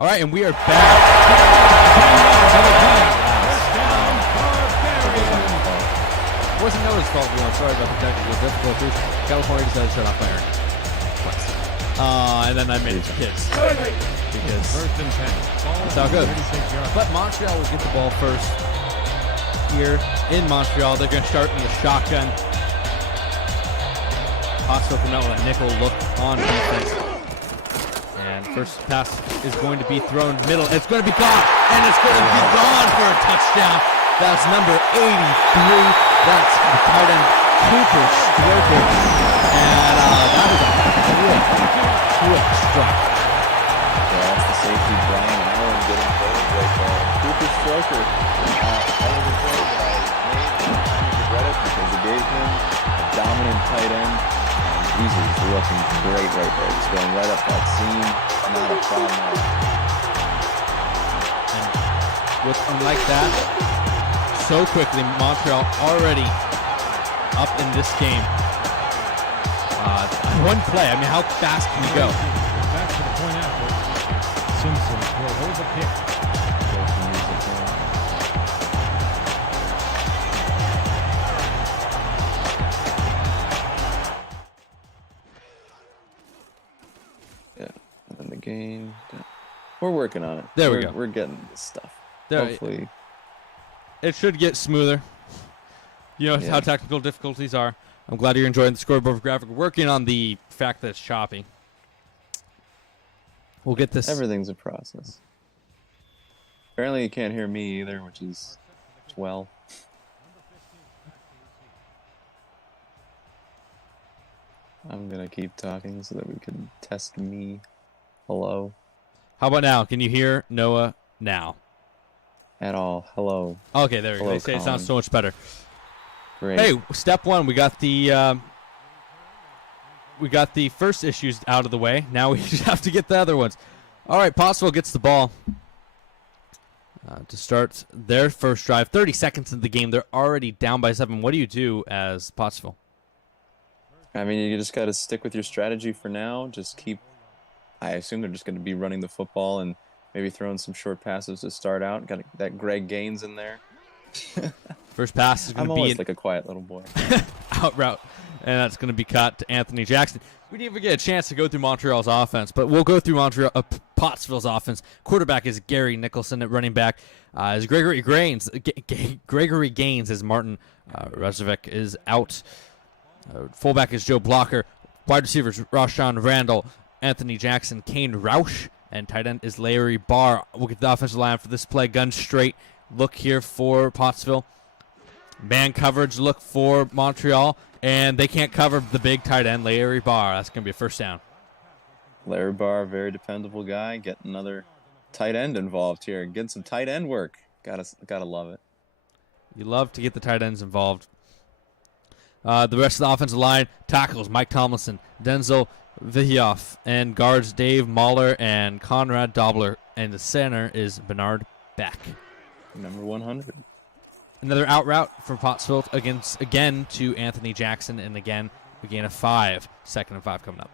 All right, and we are back. Wasn't Noah's fault, sorry about the technical difficulties. California decided to shut off firing twice. And then I made it to kids. Because that's how it goes. But Montreal will get the ball first here in Montreal. They're going to start in the shotgun. Pottsville coming out with a nickel look on defense. And first pass is going to be thrown middle. It's going to be gone. And it's going to be gone for a touchdown. That's number 83. That's the tight end Cooper Stroker. And that was a quick strike. Yeah, that's the safety Brian Allen getting going right there. Cooper Stroker. That was a play that I made and regret it because it gave him a dominant tight end. And he's looking great right there. Just going right up that seam. Not a problem at all. And with like that, so quickly, Montreal already up in this game. One play. I mean, how fast can you go? Back to the point after. Simpson will hold the kick. Yeah, and the game. We're working on it. There we go. We're getting this stuff. There, hopefully. It should get smoother. You know how technical difficulties are. I'm glad you're enjoying the scoreboard graphic. We're working on the fact that it's choppy. We'll get this. Everything's a process. Apparently you can't hear me either, which is well. I'm going to keep talking so that we can test me. Hello. How about now? Can you hear Noah now? At all. Hello. Okay, there we go. Hello, They say it Colin. sounds so much better. Great. Hey, step one, we got the first issues out of the way. Now we just have to get the other ones. All right, Pottsville gets the ball to start their first drive. 30 seconds into the game, they're already down by 7. What do you do as Pottsville? I mean, you just got to stick with your strategy for now. Just keep. I assume they're just going to be running the football and maybe throwing some short passes to start out. Got that Greg Gaines in there. First pass is going to be always like a quiet little boy. out route, and that's going to be caught to Anthony Jackson. We didn't even get a chance to go through Montreal's offense, but we'll go through Pottsville's offense. Quarterback is Gary Nicholson at running back. Is Gregory Gaines as Martin Rezovic is out. Fullback is Joe Blocker. Wide receivers Rashawn Randall, Anthony Jackson, Kane Roush, and tight end is Larry Barr. We'll get the offensive line for this play. Gun straight look here for Pottsville. Man coverage look for Montreal, and they can't cover the big tight end, Larry Barr. That's going to be a first down. Larry Barr, very dependable guy. Get another tight end involved here. Getting some tight end work. Gotta love it. You love to get the tight ends involved. The rest of the offensive line, tackles Mike Tomlinson, Denzel Vihioff, and guards Dave Mahler and Conrad Dobler. And the center is Bernard Beck. Number 100. Another out route for Pottsville again to Anthony Jackson, and again a gain of 5. 2nd and 5 coming up.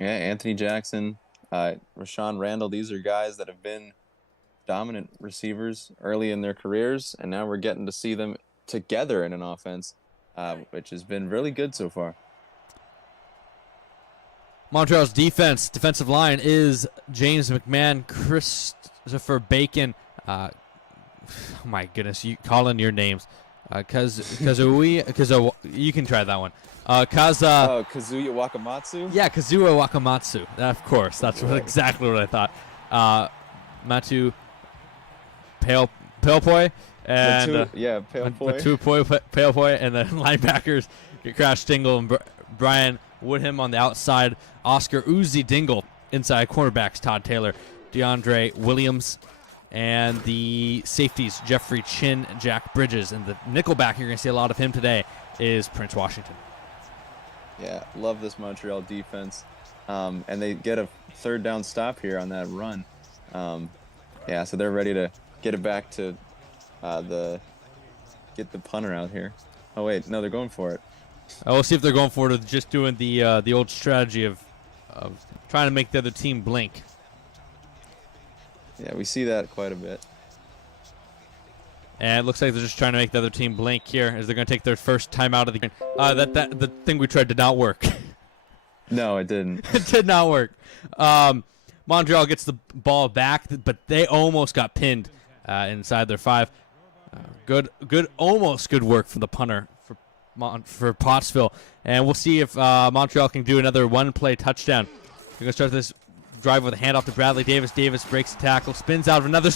Yeah, Anthony Jackson, Rashawn Randall, these are guys that have been dominant receivers early in their careers, and now we're getting to see them together in an offense, which has been really good so far. Montreal's defensive line is James McMahon, Christopher Bacon. Oh my goodness, you call in your names. Kazuya, you can try that one. Kazuya Wakamatsu? Yeah, Kazuya Wakamatsu. Of course, that's exactly what I thought. Matu Palepoy and Palepoy, and the linebackers get Crash Dingle and Brian Woodham on the outside. Oscar Uzi Dingle inside cornerbacks. Todd Taylor, DeAndre Williams, and the safeties Jeffrey Chin, Jack Bridges, and the nickelback you're going to see a lot of him today is Prince Washington. Yeah, love this Montreal defense, and they get a third down stop here on that run. Yeah, so they're ready to get it back to get the punter out here. Oh wait, no, they're going for it. We'll see if they're going for it or just doing the old strategy of trying to make the other team blink. Yeah, we see that quite a bit. And it looks like they're just trying to make the other team blink here as they're going to take their first time out of the game. The thing we tried did not work. No, it didn't. It did not work. Montreal gets the ball back, but they almost got pinned inside their 5. Almost good work from the punter for Pottsville. And we'll see if Montreal can do another one-play touchdown. They're going to start this drive with a handoff to Bradley Davis. Davis breaks the tackle, spins out of another,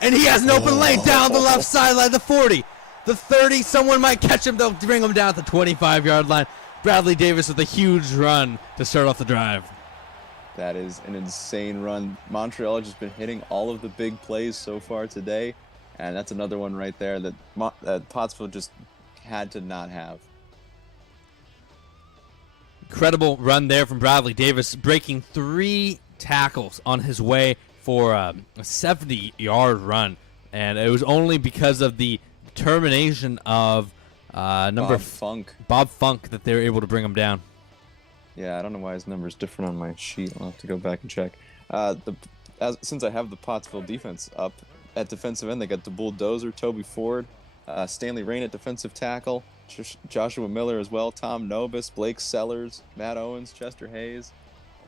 and he has an open lane down the left sideline, the 40, the 30. Someone might catch him. They'll bring him down at the 25-yard line. Bradley Davis with a huge run to start off the drive. That is an insane run. Montreal has just been hitting all of the big plays so far today, and that's another one right there that Pottsville just had to not have. Incredible run there from Bradley Davis, breaking 3 tackles on his way for a 70-yard run. And it was only because of the determination of Bob Funk that they were able to bring him down. Yeah, I don't know why his number is different on my sheet. I'll have to go back and check. Since I have the Pottsville defense up at defensive end, they got the Bulldozer, Toby Ford, Stanley Rain at defensive tackle, Joshua Miller as well, Tom Nobis, Blake Sellers, Matt Owens, Chester Hayes,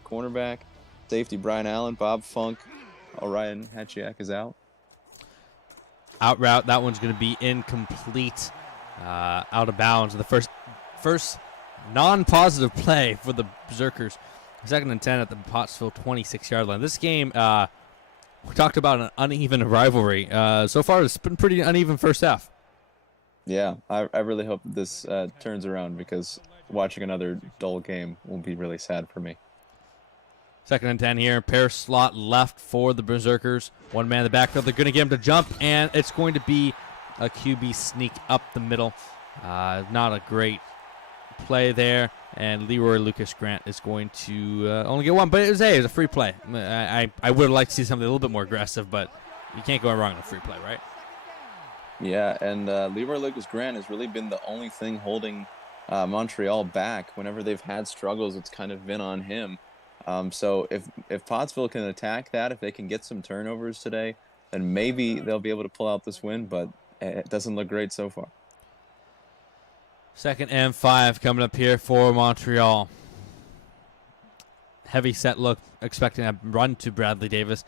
cornerback, safety Brian Allen, Bob Funk, Orion Hatchiak is out. Out route, that one's going to be incomplete, out of bounds. The first non-positive play for the Berserkers. 2nd and 10 at the Pottsville 26-yard line. This game, we talked about an uneven rivalry. So far, it's been pretty uneven first half. Yeah, I really hope this turns around because watching another dull game will be really sad for me. 2nd and 10 here. Pair slot left for the Berserkers. One man in the backfield. They're going to get him to jump, and it's going to be a QB sneak up the middle. Not a great play there, and Leroy Lucas Grant is going to only get one, but it was a free play. I would have liked to see something a little bit more aggressive, but you can't go wrong on a free play, right? Yeah, and Leroy Lucas Grant has really been the only thing holding Montreal back. Whenever they've had struggles, it's kind of been on him. So if Pottsville can attack that, if they can get some turnovers today, then maybe they'll be able to pull out this win, but it doesn't look great so far. 2nd and 5 coming up here for Montreal. Heavy set look, expecting a run to Bradley Davis.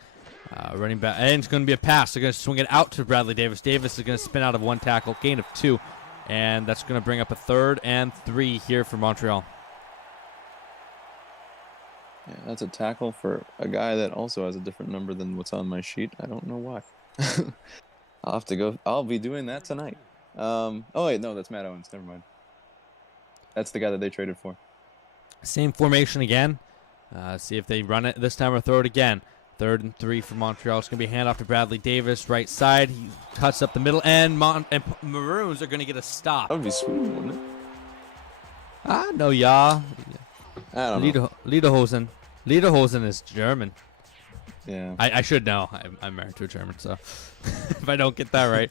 Running back, and it's going to be a pass. They're going to swing it out to Bradley Davis. Davis is going to spin out of 1 tackle, gain of 2, and that's going to bring up a 3rd and 3 here for Montreal. Yeah, that's a tackle for a guy that also has a different number than what's on my sheet. I don't know why. I'll have to go. I'll be doing that tonight. Oh wait, no, that's Matt Owens. Never mind. That's the guy that they traded for. Same formation again. See if they run it this time or throw it again. 3rd and 3 for Montreal. It's going to be a handoff to Bradley Davis, right side. He cuts up the middle, and Maroons are going to get a stop. That would be sweet, wouldn't it? No, yeah. I don't know. Lederhosen. Lederhosen is German. Yeah. I should know. I'm married to a German, so if I don't get that right.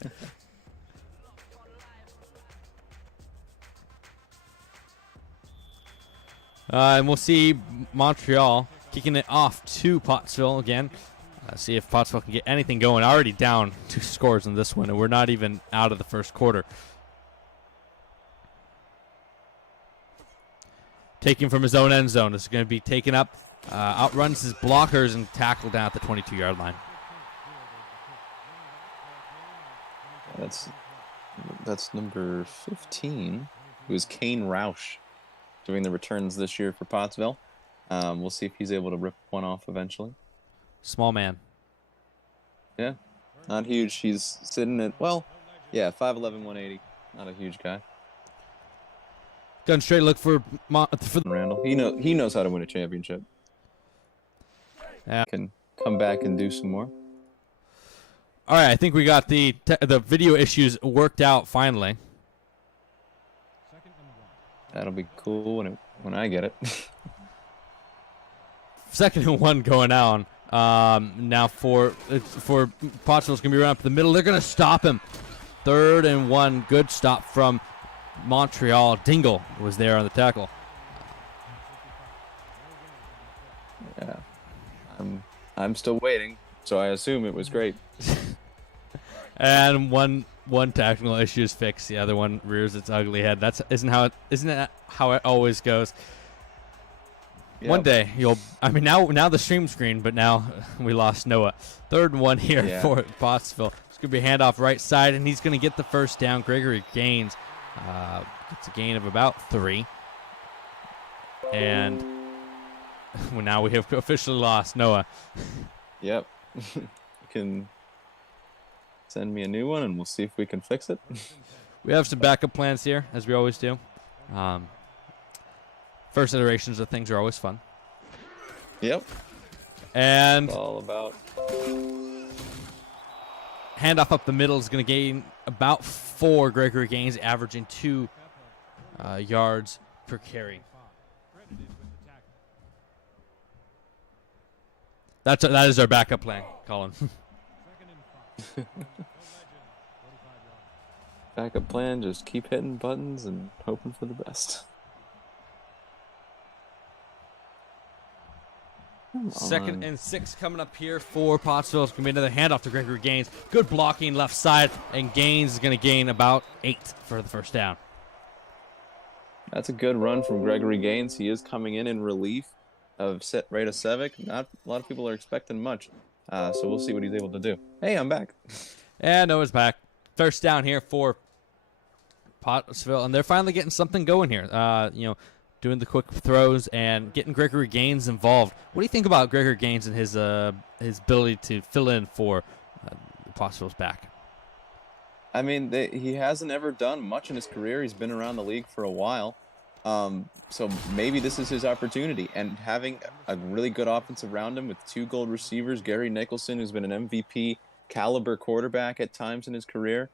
And we'll see Montreal kicking it off to Pottsville again. See if Pottsville can get anything going. Already down 2 scores in this one, and we're not even out of the first quarter. Taking from his own end zone. This is going to be taken up. Outruns his blockers and tackled down at the 22-yard line. That's number 15, who is Kane Roush, doing the returns this year for Pottsville. We'll see if he's able to rip one off eventually. Small man. Yeah, not huge. He's sitting at, 5'11", 180. Not a huge guy. Gun straight look for Randall. He knows how to win a championship. Yeah. Can come back and do some more. All right, I think we got the video issues worked out finally. That'll be cool when I get it. 2nd and 1 going on. Now for Pottsville's going to be run up the middle. They're going to stop him. 3rd and 1. Good stop from Montreal. Dingle was there on the tackle. Yeah. I'm still waiting. so I assume it was great. And one technical issue is fixed. The other one rears its ugly head. Isn't that how it always goes? Yep. One day now the stream screen, but now we lost Noah. 3rd and 1 here for Pottsville. It's gonna be a handoff right side, and he's gonna get the first down. Gregory Gaines gets a gain of about 3, and now we have officially lost Noah. Yep. You can send me a new one, and we'll see if we can fix it. We have some backup plans here, as we always do. First iterations of things are always fun. Yep. And It's all about. handoff up the middle is going to gain about 4. Gregory Gaines averaging 2 yards per carry. That is our backup plan, Colin. Backup plan, just keep hitting buttons and hoping for the best. 2nd and 6 coming up here for Pottsville. It's going to be another handoff to Gregory Gaines. Good blocking left side, and Gaines is going to gain about 8 for the first down. That's a good run from Gregory Gaines. He is coming in relief of Rada Sevic. Not a lot of people are expecting much, so we'll see what he's able to do. Hey, I'm back. And Noah's back. First down here for Pottsville, and they're finally getting something going here. Doing the quick throws and getting Gregory Gaines involved. What do you think about Gregory Gaines and his ability to fill in for Pottsville's back? I mean, he hasn't ever done much in his career. He's been around the league for a while. So maybe this is his opportunity. And having a really good offense around him with 2 gold receivers, Gary Nicholson, who's been an MVP caliber quarterback at times in his career,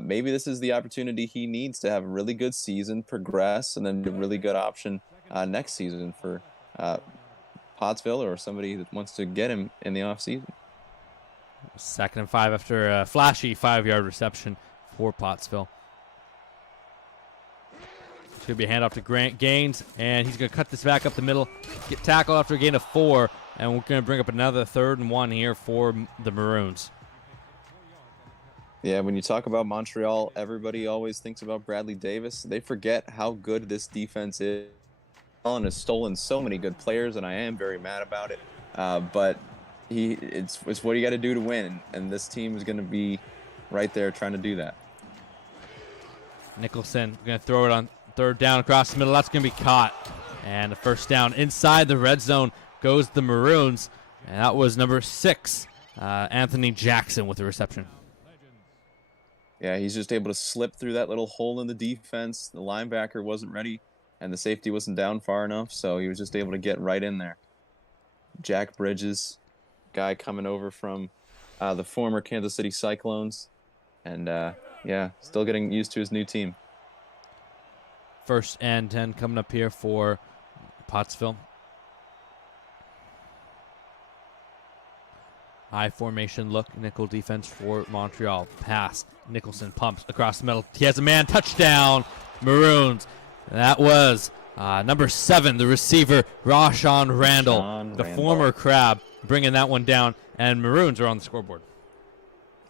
maybe this is the opportunity he needs to have a really good season, progress, and then a really good option next season for Pottsville or somebody that wants to get him in the offseason. 2nd and 5 after a flashy 5-yard reception for Pottsville. It's going to be a handoff to Grant Gaines, and he's going to cut this back up the middle, get tackled after a gain of 4, and we're going to bring up another 3rd and 1 here for the Maroons. Yeah, when you talk about Montreal, everybody always thinks about Bradley Davis. They forget how good this defense is. Allen has stolen so many good players, and I am very mad about it. But it's what you got to do to win, and this team is going to be right there trying to do that. Nicholson going to throw it on 3rd down across the middle. That's going to be caught. And the first down inside the red zone goes the Maroons. And that was number 6, Anthony Jackson with the reception. Yeah, he's just able to slip through that little hole in the defense. The linebacker wasn't ready, and the safety wasn't down far enough, so he was just able to get right in there. Jack Bridges, guy coming over from the former Kansas City Cyclones, and still getting used to his new team. 1st and 10 coming up here for Pottsville. High formation look, nickel defense for Montreal. Pass. Nicholson pumps across the middle. He has a man. Touchdown, Maroons. That was number 7, the receiver, Rashawn Randall, the former Crab, bringing that one down, and Maroons are on the scoreboard.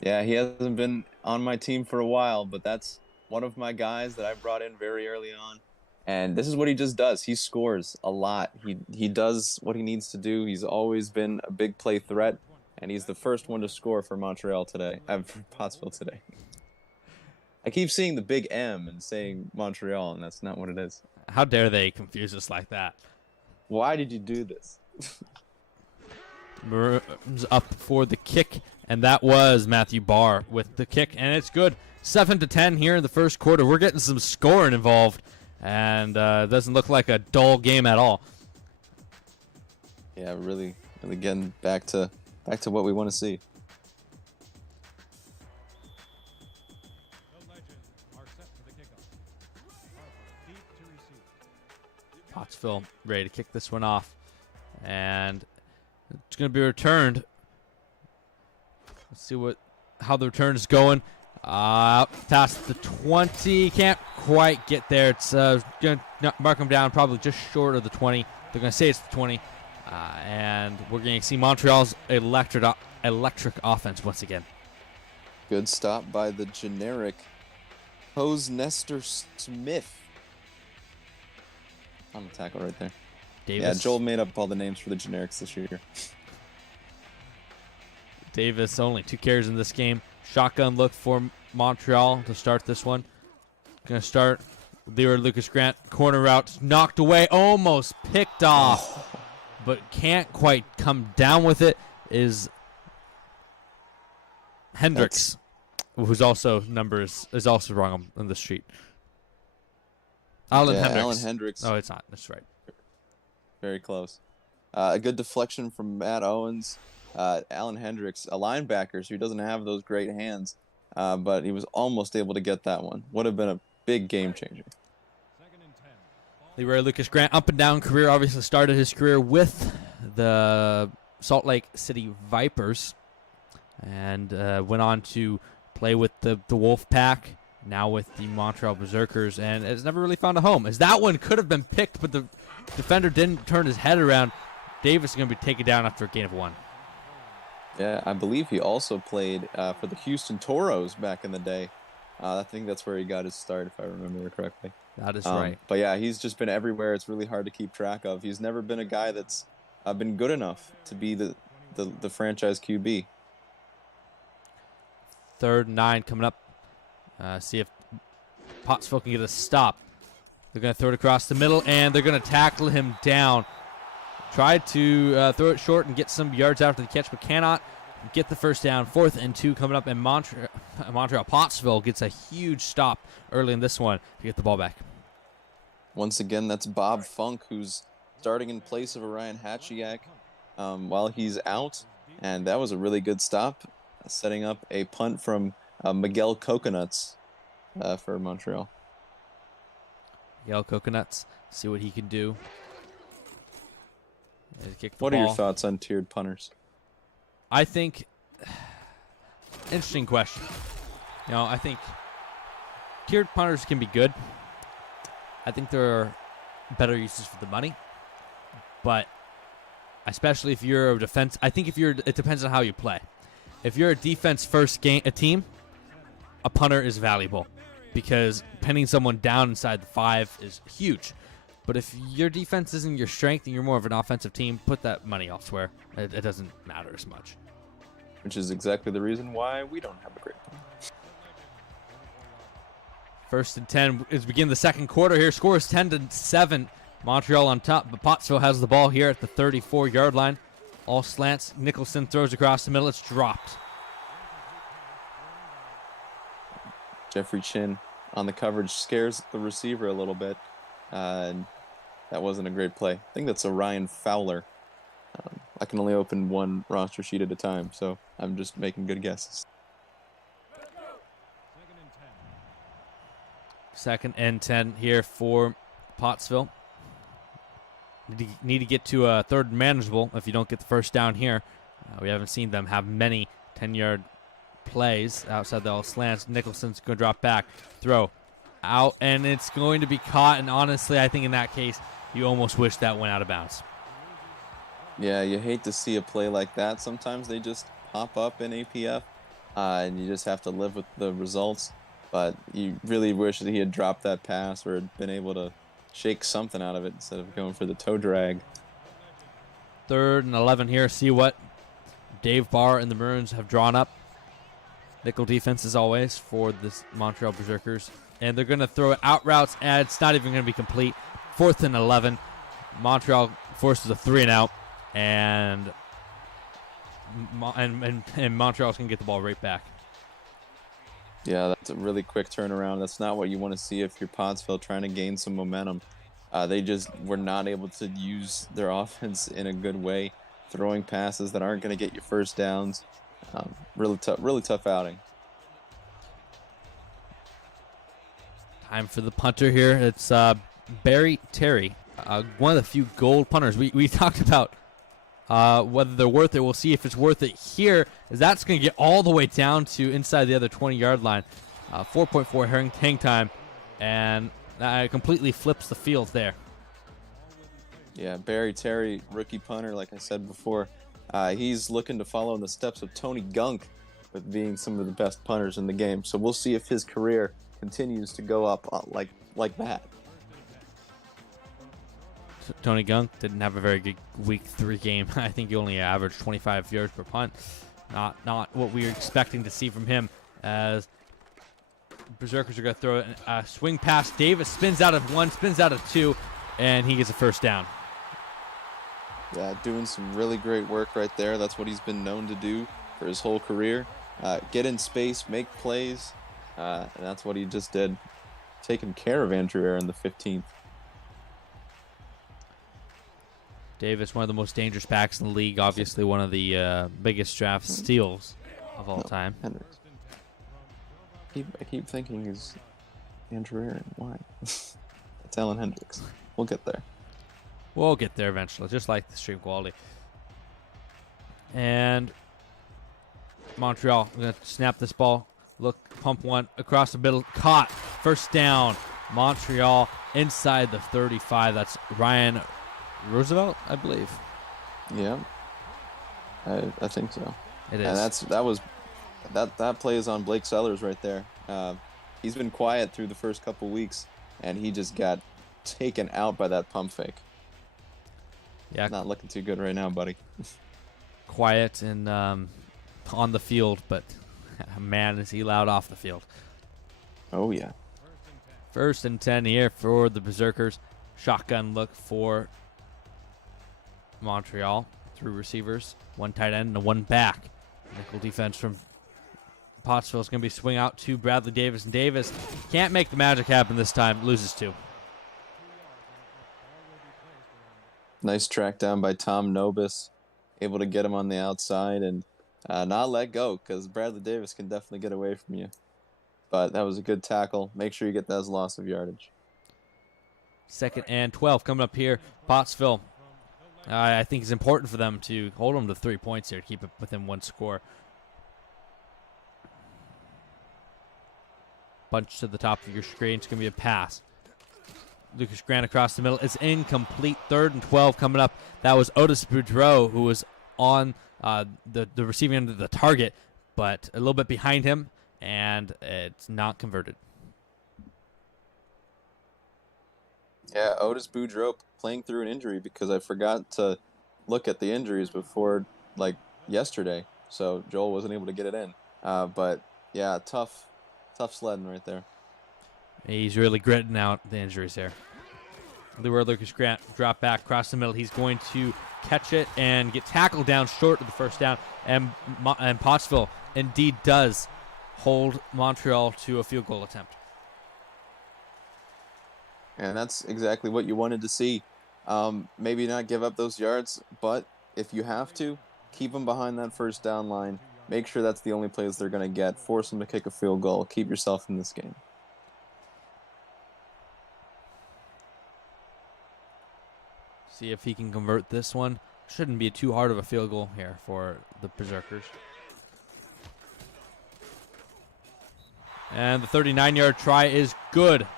Yeah, he hasn't been on my team for a while, but that's one of my guys that I brought in very early on. And this is what he just does. He scores a lot. He does what he needs to do. He's always been a big play threat. And he's the first one to score for Montreal today, for Pottsville today. I keep seeing the big M and saying Montreal, and that's not what it is. How dare they confuse us like that? Why did you do this? Maroons up for the kick, and that was Matthew Barr with the kick, and it's good. 7-10 here in the first quarter. We're getting some scoring involved, and it doesn't look like a dull game at all. Yeah, really getting back to what we want to see. Pottsville ready to kick this one off, and it's going to be returned. Let's see how the return is going. Out past the 20, can't quite get there. It's going to mark them down probably just short of the 20. They're going to say it's the 20. And we're going to see Montreal's electric electric offense once again. Good stop by the generic Hose Nestor Smith. On the tackle right there. Davis. Yeah, Joel made up all the names for the generics this year. Davis only 2 carries in this game. Shotgun look for Montreal to start this one. Going to start Leroy Lucas Grant. Corner route knocked away. Almost picked off. But can't quite come down with it. Is Hendricks, whose also is also wrong on the street. Alan Hendricks. Oh, it's not. That's right. Very close. A good deflection from Matt Owens. Alan Hendricks, a linebacker, so he doesn't have those great hands, but he was almost able to get that one. Would have been a big game changer. Leroy Lucas Grant, up and down career, obviously started his career with the Salt Lake City Vipers and went on to play with the Wolf Pack, now with the Montreal Berserkers, and has never really found a home. As that one could have been picked, but the defender didn't turn his head around. Davis is going to be taken down after a gain of 1. Yeah, I believe he also played for the Houston Toros back in the day. I think that's where he got his start, if I remember correctly. That is right. But yeah, he's just been everywhere. It's really hard to keep track of. He's never been a guy that's been good enough to be the franchise QB. 3rd and 9 coming up. See if Pottsville can get a stop. They're going to throw it across the middle, and they're going to tackle him down. Tried to throw it short and get some yards after the catch, but cannot get the first down. 4th and 2 coming up, and Montreal Pottsville gets a huge stop early in this one to get the ball back. Once again, that's Bob Funk, who's starting in place of Orion Hatchiak while he's out, and that was a really good stop, setting up a punt from Miguel Coconuts for Montreal. Miguel Coconuts, see what he can do. What are your thoughts on tiered punters? I think, interesting question. I think tiered punters can be good. I think there are better uses for the money, but especially if you're a defense, I think it depends on how you play. If you're a defense first team, a punter is valuable because pinning someone down inside the 5 is huge. But if your defense isn't your strength and you're more of an offensive team, put that money elsewhere. It doesn't matter as much. Which is exactly the reason why we don't have a great punter. 1st and 10 is begin the second quarter here. Score is 10-7. Montreal on top, but Pottsville has the ball here at the 34-yard line. All slants. Nicholson throws across the middle. It's dropped. Jeffrey Chin on the coverage scares the receiver a little bit. And that wasn't a great play. I think that's Orion Fowler. I can only open one roster sheet at a time, so I'm just making good guesses. 2nd and 10 here for Pottsville. Need to get to a 3rd and manageable if you don't get the first down here. We haven't seen them have many 10-yard plays outside the all slants. Nicholson's going to drop back, throw out, and it's going to be caught. And honestly, I think in that case, you almost wish that went out of bounds. Yeah, you hate to see a play like that. Sometimes they just pop up in APF, and you just have to live with the results. But you really wish that he had dropped that pass or had been able to shake something out of it instead of going for the toe drag. 3rd and 11 here. See what Dave Barr and the Maroons have drawn up. Nickel defense as always for the Montreal Berserkers. And they're going to throw it out routes, and it's not even going to be complete. 4th and 11. Montreal forces a 3-and-out, and Montreal's going to get the ball right back. Yeah, that's a really quick turnaround. That's not what you want to see if you're Pottsville trying to gain some momentum. They just were not able to use their offense in a good way, throwing passes that aren't going to get you first downs. Really tough outing. Time for the punter here. It's Barry Terry, one of the few gold punters. We talked about whether they're worth it. We'll see if it's worth it here, as that's going to get all the way down to inside the other 20-yard line. 4.4 hang time, and that completely flips the field there. Yeah, Barry Terry, rookie punter, like I said before. He's looking to follow in the steps of Tony Gunk with being some of the best punters in the game. So we'll see if his career continues to go up like that. Tony Gunk didn't have a very good week 3 game. I think he only averaged 25 yards per punt. Not what we were expecting to see from him, as Berserkers are going to throw a swing pass. Davis spins out of 1, spins out of 2, and he gets a first down. Yeah, doing some really great work right there. That's what he's been known to do for his whole career. Get in space, make plays, and that's what he just did. Taking care of Andrew Air in the 15th. Davis, one of the most dangerous backs in the league. Obviously, one of the biggest draft steals of all time. Hendricks. I keep thinking he's Andrew Aaron. Why? It's Alan Hendricks. We'll get there. We'll get there eventually, just like the stream quality. And Montreal, we're going to snap this ball. Look, pump one across the middle. Caught. First down. Montreal inside the 35. That's Ryan Roosevelt, I believe. Yeah, I think so. It is. And that play is on Blake Sellers right there. He's been quiet through the first couple weeks, and he just got taken out by that pump fake. Yeah, not looking too good right now, buddy. Quiet and on the field, but man, is he loud off the field. Oh yeah. 1st and 10 here for the Berserkers. Shotgun look for Montreal. 3 receivers, 1 tight end, and 1 back. Nickel defense from Pottsville is going to be swing out to Bradley Davis, and Davis can't make the magic happen this time. Loses 2. Nice track down by Tom Nobis, able to get him on the outside and not let go, because Bradley Davis can definitely get away from you. But that was a good tackle. Make sure you get that loss of yardage. 2nd and 12 coming up here. Pottsville. I think it's important for them to hold them to 3 points here to keep it within 1 score. Bunch to the top of your screen. It's going to be a pass. Lucas Grant across the middle is incomplete. 3rd and 12 coming up. That was Otis Boudreau, who was on the receiving end of the target, but a little bit behind him, and it's not converted. Yeah, Otis Boudreau playing through an injury, because I forgot to look at the injuries before, yesterday, so Joel wasn't able to get it in. But yeah, tough sledding right there. He's really gritting out the injuries there. Lucas Grant drop back across the middle. He's going to catch it and get tackled down short of the first down. And Pottsville indeed does hold Montreal to a field goal attempt. And that's exactly what you wanted to see. Maybe not give up those yards, but if you have to, keep them behind that first down line. Make sure that's the only plays they're going to get. Force them to kick a field goal. Keep yourself in this game. See if he can convert this one. Shouldn't be too hard of a field goal here for the Berserkers. And the 39-yard try is good.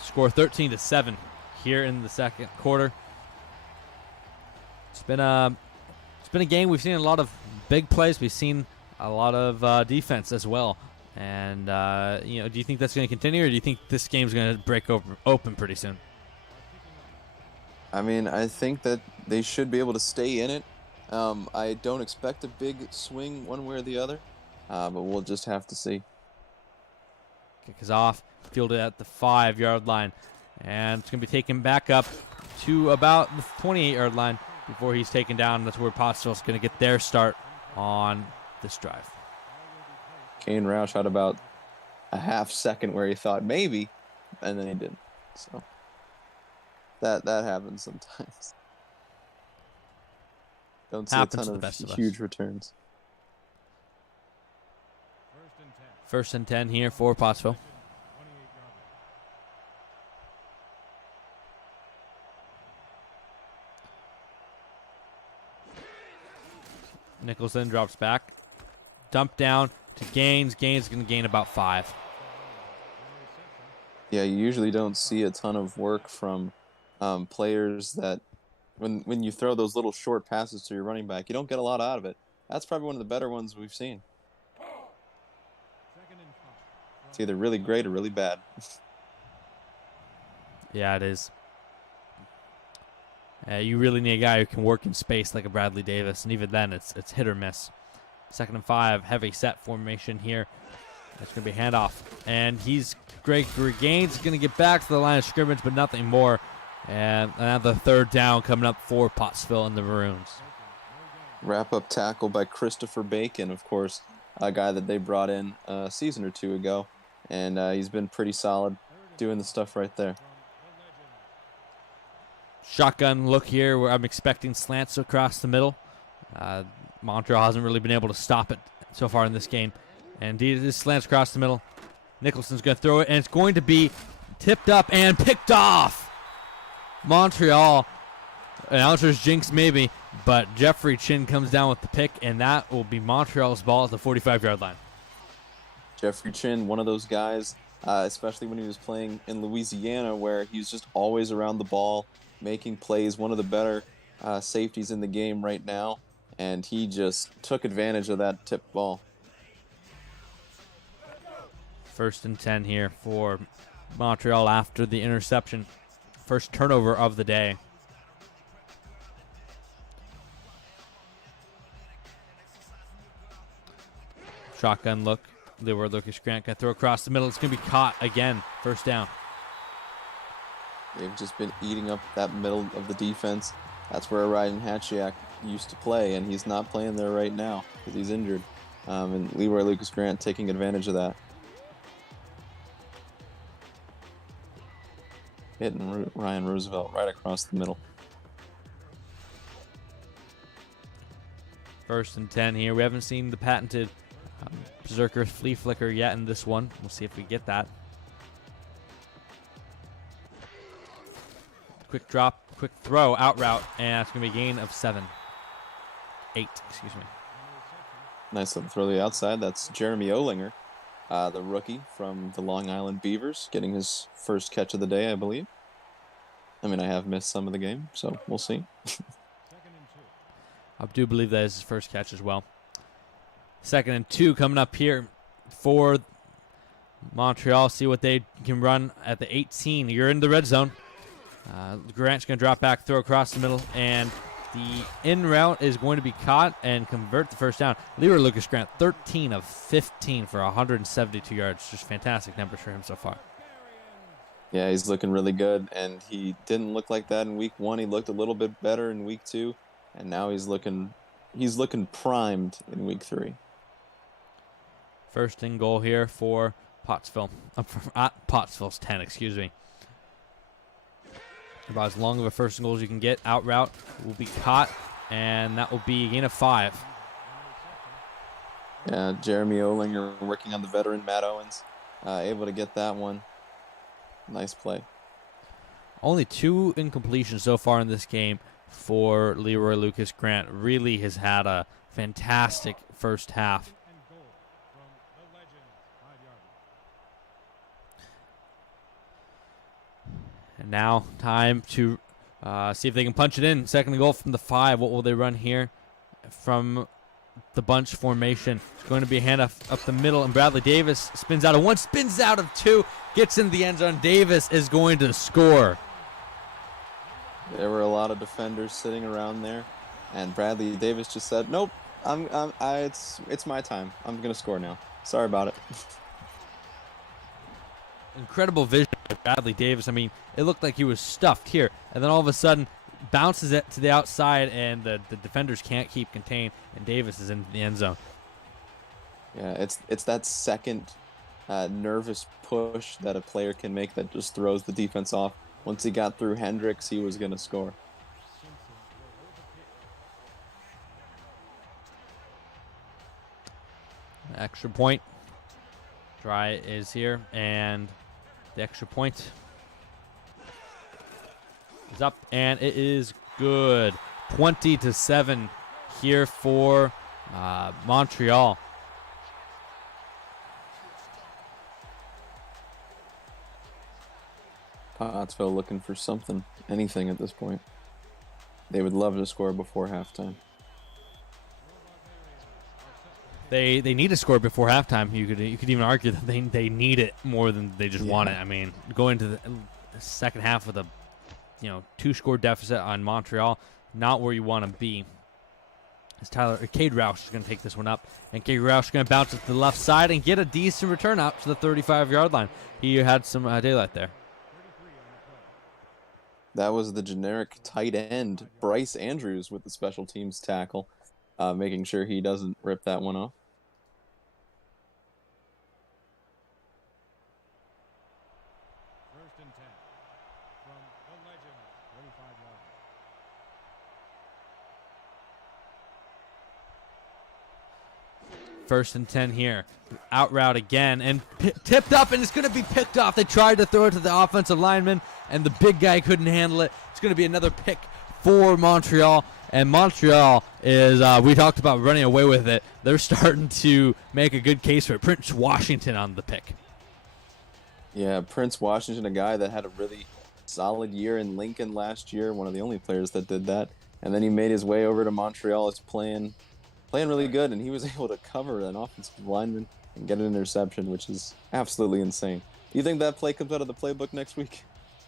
Score 13-7 here in the 2nd quarter. It's been a game. We've seen a lot of big plays. We've seen a lot of defense as well. And do you think that's going to continue, or do you think this game's going to break open pretty soon? I mean, I think that they should be able to stay in it. I don't expect a big swing one way or the other, but we'll just have to see. Kick is off, fielded at the 5-yard line, and it's going to be taken back up to about the 28-yard line before he's taken down. That's where Pottsville's going to get their start on this drive. Kane Roush had about a half second where he thought maybe, and then he didn't. So that happens sometimes. Don't see Happens a to ton the best of of huge returns. 1st and 10 here for Pottsville. Nichols then drops back. Dump down to Gaines. Gaines is going to gain about 5. Yeah, you usually don't see a ton of work from players that when you throw those little short passes to your running back, you don't get a lot out of it. That's probably one of the better ones we've seen. It's either really great or really bad. Yeah, it is. You really need a guy who can work in space like a Bradley Davis, and even then, it's hit or miss. 2nd and 5, heavy set formation here. It's going to be a handoff, and Greg Gaines is going to get back to the line of scrimmage, but nothing more. And now the 3rd down coming up for Pottsville and the Maroons. Wrap-up tackle by Christopher Bacon, of course, a guy that they brought in a season or 2 ago, and he's been pretty solid doing the stuff right there. Shotgun look here where I'm expecting slants across the middle. Montreal hasn't really been able to stop it so far in this game. And indeed, this slants across the middle. Nicholson's going to throw it, and it's going to be tipped up and picked off. Montreal, announcer's jinx maybe, but Jeffrey Chin comes down with the pick, and that will be Montreal's ball at the 45-yard line. Jeffrey Chin, one of those guys, especially when he was playing in Louisiana, where he was just always around the ball, making plays, one of the better safeties in the game right now, and he just took advantage of that tip ball. 1st and 10 here for Montreal after the interception. First turnover of the day. Shotgun look. Leroy Lucas Grant going to throw across the middle. It's going to be caught again. 1st down. They've just been eating up that middle of the defense. That's where Ryan Hatchiak used to play, and he's not playing there right now because he's injured. And Leroy Lucas Grant taking advantage of that. Hitting Ryan Roosevelt right across the middle. 1st and 10 here. We haven't seen the patented Berserker flea flicker yet in this one. We'll see if we get that. Quick drop, quick throw, out route, and it's going to be a gain of 8, excuse me. Nice little throw to the outside. That's Jeremy Olinger, the rookie from the Long Island Beavers, getting his first catch of the day, I believe. I mean, I have missed some of the game, so we'll see. I do believe that is his first catch as well. 2nd and 2 coming up here for Montreal. See what they can run at the 18. You're in the red zone. Grant's going to drop back, throw across the middle, and the in route is going to be caught and convert the 1st down. Leroy Lucas Grant, 13 of 15 for 172 yards. Just fantastic numbers for him so far. Yeah, he's looking really good, and he didn't look like that in week 1. He looked a little bit better in week 2, and now he's looking primed in week 3. 1st and goal here for Pottsville. Pottsville's 10, excuse me. About as long of a 1st and goal as you can get. Out route will be caught, and that will be a gain of 5. Yeah, Jeremy Olinger working on the veteran Matt Owens, able to get that one. Nice play. Only 2 incompletions so far in this game for Leroy Lucas Grant. Really has had a fantastic first half. And now time to see if they can punch it in. 2nd and goal from the 5. What will they run here from the bunch formation? It's going to be a handoff up the middle, and Bradley Davis spins out of 1, spins out of 2, gets in the end zone. Davis is going to score. There were a lot of defenders sitting around there, and Bradley Davis just said, "Nope, it's my time. I'm gonna score now. Sorry about it." Incredible vision by Bradley Davis. I mean, it looked like he was stuffed here, and then all of a sudden bounces it to the outside, and the defenders can't keep contained, and Davis is in the end zone. Yeah, it's that second nervous push that a player can make that just throws the defense off. Once he got through Hendricks, he was going to score. Extra point. Try is here, and the extra point is up, and it is good. 20-7 here for Montreal. Pottsville looking for something, anything at this point. They would love to score before halftime. They need to score before halftime. You could even argue that they need it more than they just want it. I mean, going to the second half with a 2-score deficit on Montreal, not where you want to be. As Cade Roush is going to take this one up, and Cade Roush is going to bounce it to the left side and get a decent return out to the 35-yard line. He had some daylight there. That was the generic tight end, Bryce Andrews, with the special teams tackle, making sure he doesn't rip that one off. First and 10 from the legend, 35-yard. First and 10 here. Out route again and tipped up, and it's going to be picked off. They tried to throw it to the offensive lineman, and the big guy couldn't handle it. It's going to be another pick for Montreal. And Montreal is, we talked about running away with it. They're starting to make a good case for it. Prince Washington on the pick. Yeah, Prince Washington, a guy that had a really solid year in Lincoln last year, one of the only players that did that. And then he made his way over to Montreal. Is playing really good, and he was able to cover an offensive lineman and get an interception, which is absolutely insane. Do you think that play comes out of the playbook next week?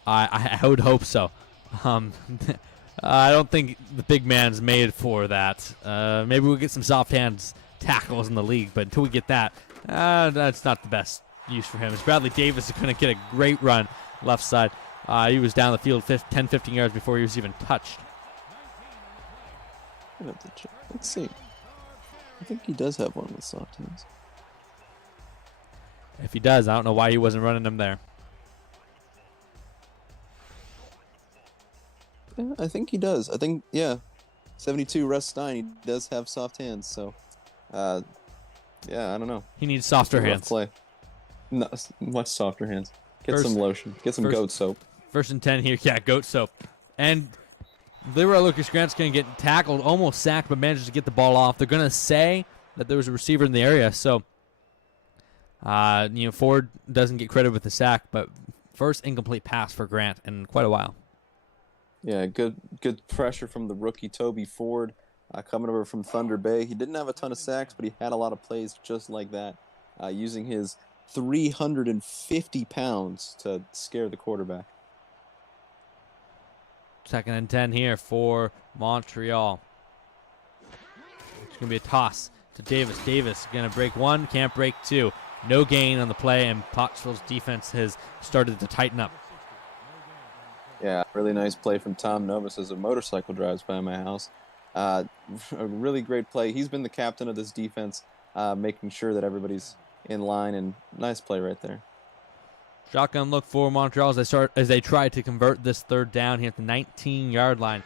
I would hope so. I don't think the big man's made for that. Maybe we'll get some soft hands tackles in the league, but until we get that, that's not the best use for him. As Bradley Davis is going to get a great run left side. He was down the field 10-15 yards before he was even touched. Let's see. I think he does have one with soft hands. If he does, I don't know why he wasn't running them there. Yeah, I think he does. I think, 72 Russ Stein, he does have soft hands. So, I don't know. He needs softer hands. Play. No, much softer hands. Get some lotion. Get some goat soap. First and 10 here. Yeah, goat soap. And Leroy Lucas Grant's going to get tackled, almost sacked, but manages to get the ball off. They're going to say that there was a receiver in the area, so Ford doesn't get credit with the sack, but first incomplete pass for Grant in quite a while. Yeah, good pressure from the rookie Toby Ford coming over from Thunder Bay. He didn't have a ton of sacks, but he had a lot of plays just like that, using his 350 pounds to scare the quarterback. Second and 10 here for Montreal. It's going to be a toss to Davis. Davis going to break one, can't break two. No gain on the play, and Pottsville's defense has started to tighten up. Yeah, really nice play from Tom Novus as a motorcycle drives by my house. A really great play. He's been the captain of this defense, making sure that everybody's in line, and nice play right there. Shotgun look for Montreal as they try to convert this third down here at the 19-yard line.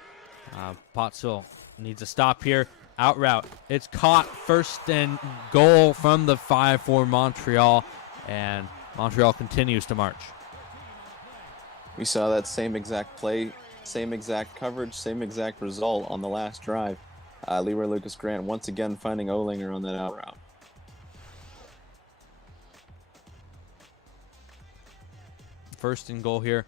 Pottsville needs a stop here. Out route. It's caught. First and goal from the 5 for Montreal, and Montreal continues to march. We saw that same exact play, same exact coverage, same exact result on the last drive. Leroy Lucas Grant once again finding Olinger on that out route. First and goal here.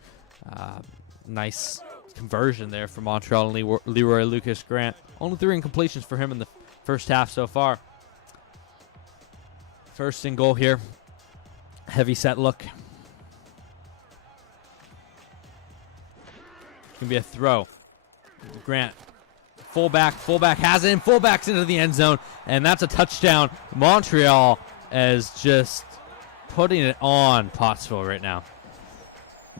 Nice conversion there for Montreal and Leroy Lucas Grant. Only 3 incompletions for him in the first half so far. First and goal here. Heavy set look. It's going to be a throw. Grant. Fullback has it, and fullback's into the end zone, and that's a touchdown. Montreal is just putting it on Pottsville right now.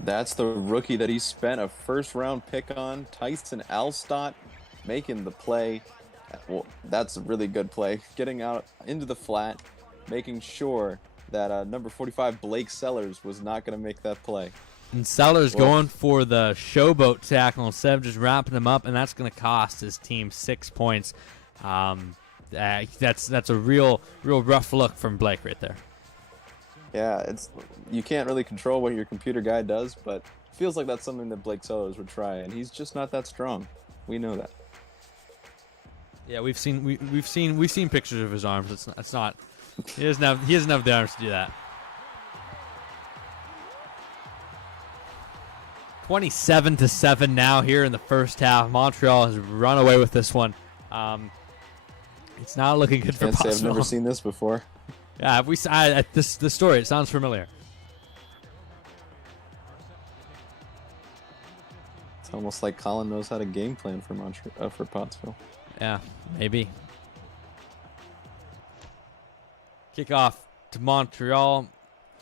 That's the rookie that he spent a first-round pick on, Tyson Alstott, making the play. Well, that's a really good play. Getting out into the flat, making sure that number 45, Blake Sellers, was not going to make that play. And Sellers going for the showboat tackle instead of just wrapping him up, and that's going to cost his team 6 points. That's a real rough look from Blake right there. Yeah, you can't really control what your computer guy does, but it feels like that's something that Blake Sellers would try, and he's just not that strong. We know that. Yeah, we've seen pictures of his arms. It's not. He doesn't have the arms to do that. 27-7 now here in the first half. Montreal has run away with this one. It's not looking good for Can't say I've Pottsville. never seen this before. Yeah, this story, it sounds familiar. It's almost like Colin knows how to game plan for for Pottsville. Yeah, maybe. Kickoff to Montreal.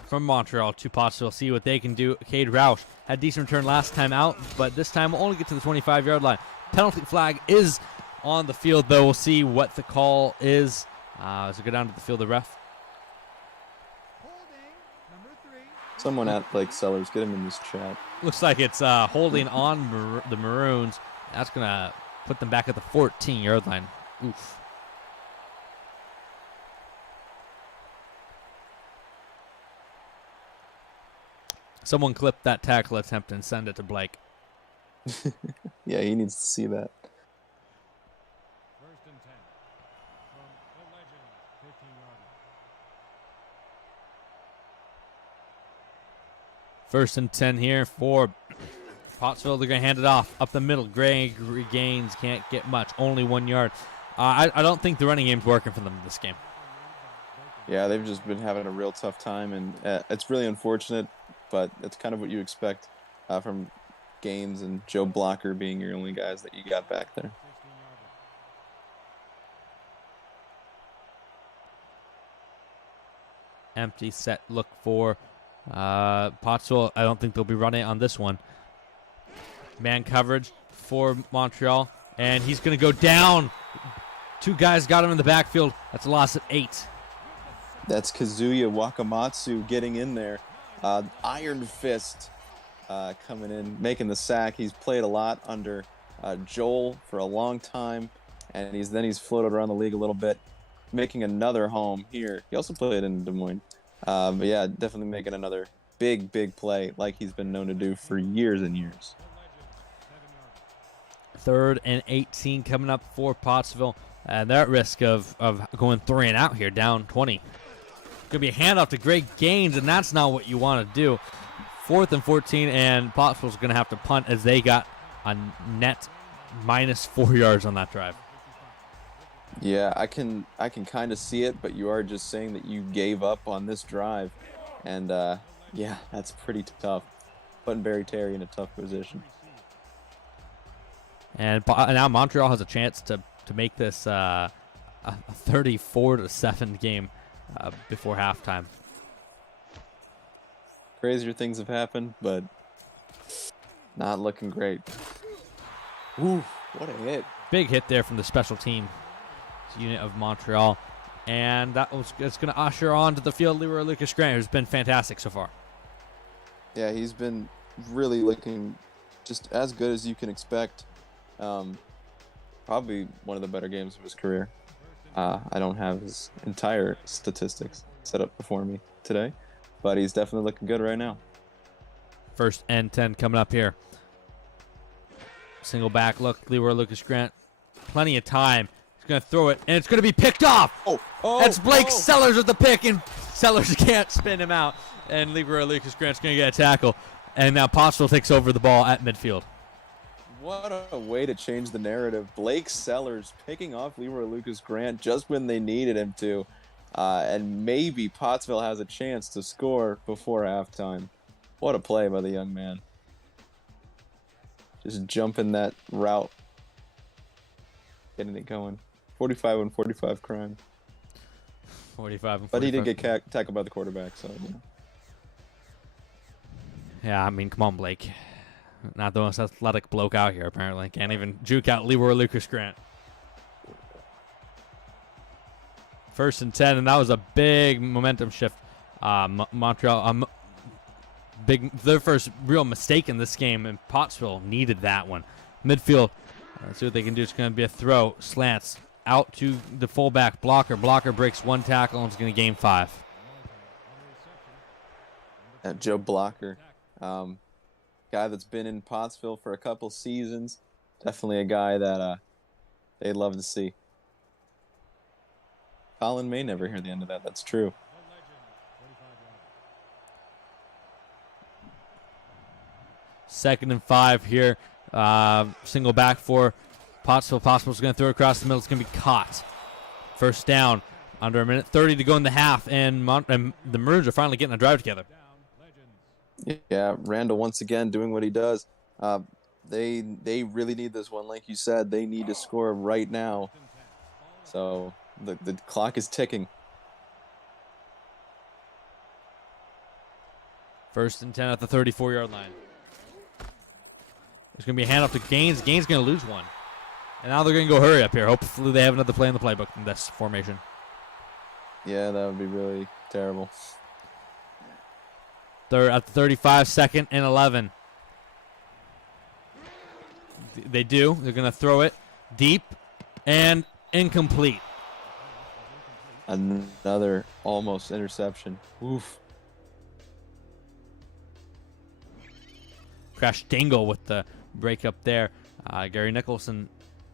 From Montreal to Pottsville, see what they can do. Cade Roush had a decent return last time out, but this time will only get to the 25-yard line. Penalty flag is on the field, though. We'll see what the call is. As we go down to the field, the ref. Someone at Blake Sellers, get him in this chat. Looks like it's holding on the Maroons. That's going to put them back at the 14-yard line. Oof. Someone clip that tackle attempt and send it to Blake. Yeah, he needs to see that. First and 10 from the legend, 15-yard line. First and 10 here for Pottsville. They're going to hand it off up the middle. Gregory Gaines can't get much, only 1 yard. I don't think the running game's working for them in this game. Yeah, they've just been having a real tough time, and it's really unfortunate, but it's kind of what you expect from Gaines and Joe Blocker being your only guys that you got back there. Empty set look for Pottsville. I don't think they'll be running on this one. Man coverage for Montreal, and he's going to go down. Two guys got him in the backfield. That's a loss of 8. That's Kazuya Wakamatsu getting in there. Iron Fist coming in, making the sack. He's played a lot under Joel for a long time, and he's floated around the league a little bit, making another home here. He also played in Des Moines. But yeah, definitely making another big play like he's been known to do for years and years. 3rd and 18 coming up for Pottsville. And they're at risk of going 3 and out here, down 20. Going to be a handoff to Greg Gaines, and that's not what you want to do. 4th and 14, and Pottsville's going to have to punt as they got a net minus 4 yards on that drive. Yeah, I can kind of see it, but you are just saying that you gave up on this drive. And, yeah, that's pretty tough. Putting Barry Terry in a tough position. And now Montreal has a chance to make this a 34-7 game before halftime. Crazier things have happened, but not looking great. Ooh, what a hit. Big hit there from the special team unit of Montreal. And it's going to usher on to the field Leroy Lucas Grant, who's been fantastic so far. Yeah, he's been really looking just as good as you can expect. Probably one of the better games of his career. I don't have his entire statistics set up before me today, but he's definitely looking good right now. 1st and 10 coming up here. Single back look, Leroy Lucas Grant. Plenty of time. He's going to throw it, and it's going to be picked off. That's Blake Sellers with the pick, and Sellers can't spin him out. And Leroy Lucas Grant's going to get a tackle. And now Pottsville takes over the ball at midfield. What a way to change the narrative. Blake Sellers picking off Leroy Lucas Grant just when they needed him to. And maybe Pottsville has a chance to score before halftime. What a play by the young man. Just jumping that route. Getting it going. 45 on 45 crime. 45 and 45. But he did get tackled by the quarterback, so, you know. Yeah, I mean, come on, Blake. Not the most athletic bloke out here, apparently. Can't even juke out Leroy Lucas Grant. 1st and 10, and that was a big momentum shift. Montreal, their first real mistake in this game, and Pottsville needed that one. Midfield, let's see what they can do. It's going to be a throw, slants out to the fullback, Blocker. Blocker breaks 1 tackle and is going to gain 5. Joe Blocker. Guy that's been in Pottsville for a couple seasons. Definitely a guy that they'd love to see. Colin may never hear the end of that. That's true. 2nd and 5 here. Single back for Pottsville. Pottsville's going to throw it across the middle. It's going to be caught. First down. Under a minute 30 to go in the half, and the Maroons are finally getting a drive together. Yeah, Randall once again doing what he does. They really need this one. Like you said, they need to score right now. So the clock is ticking. 1st and 10 at the 34-yard line. There's going to be a handoff to Gaines. Gaines going to lose one. And now they're going to go hurry up here. Hopefully they have another play in the playbook in this formation. Yeah, that would be really terrible. They're at the 35, 2nd and 11. They do. They're going to throw it deep and incomplete. Another almost interception. Oof. Crash Dingle with the break up there. Gary Nicholson,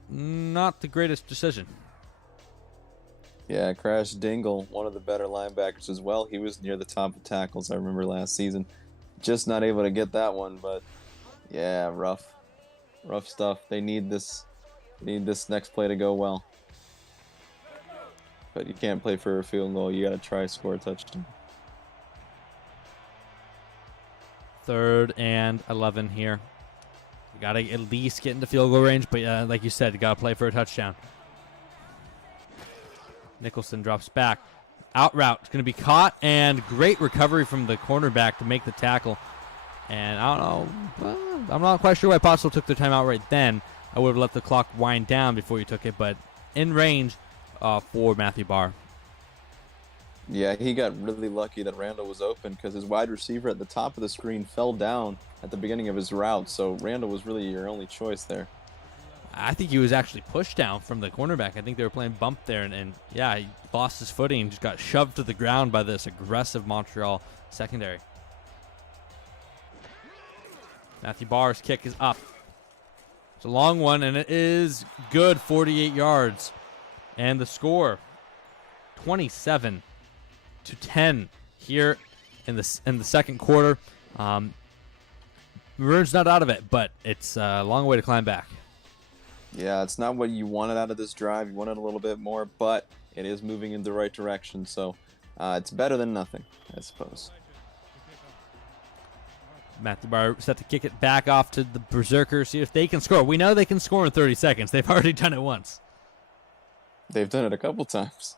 not the greatest decision. Yeah, Crash Dingle, one of the better linebackers as well. He was near the top of tackles, I remember last season. Just not able to get that one, but yeah, rough stuff. They need this next play to go well. But you can't play for a field goal. You got to try to score a touchdown. 3rd and 11 here. You got to at least get into field goal range, but like you said, you got to play for a touchdown. Nicholson drops back. Out route. It's going to be caught, and great recovery from the cornerback to make the tackle. And I don't know. I'm not quite sure why Pottsville took their time out right then. I would have let the clock wind down before you took it, but in range for Matthew Barr. Yeah, he got really lucky that Randall was open because his wide receiver at the top of the screen fell down at the beginning of his route. So Randall was really your only choice there. I think he was actually pushed down from the cornerback. I think they were playing bump there, and yeah, he lost his footing and just got shoved to the ground by this aggressive Montreal secondary. Matthew Barr's kick is up. It's a long one, and it is good, 48 yards. And the score, 27-10 here in the 2nd quarter. Maroons not out of it, but it's a long way to climb back. Yeah, it's not what you wanted out of this drive. You wanted a little bit more, but it is moving in the right direction. So it's better than nothing, I suppose. Matthew Barr set to kick it back off to the Berserkers, see if they can score. We know they can score in 30 seconds. They've already done it once. They've done it a couple times.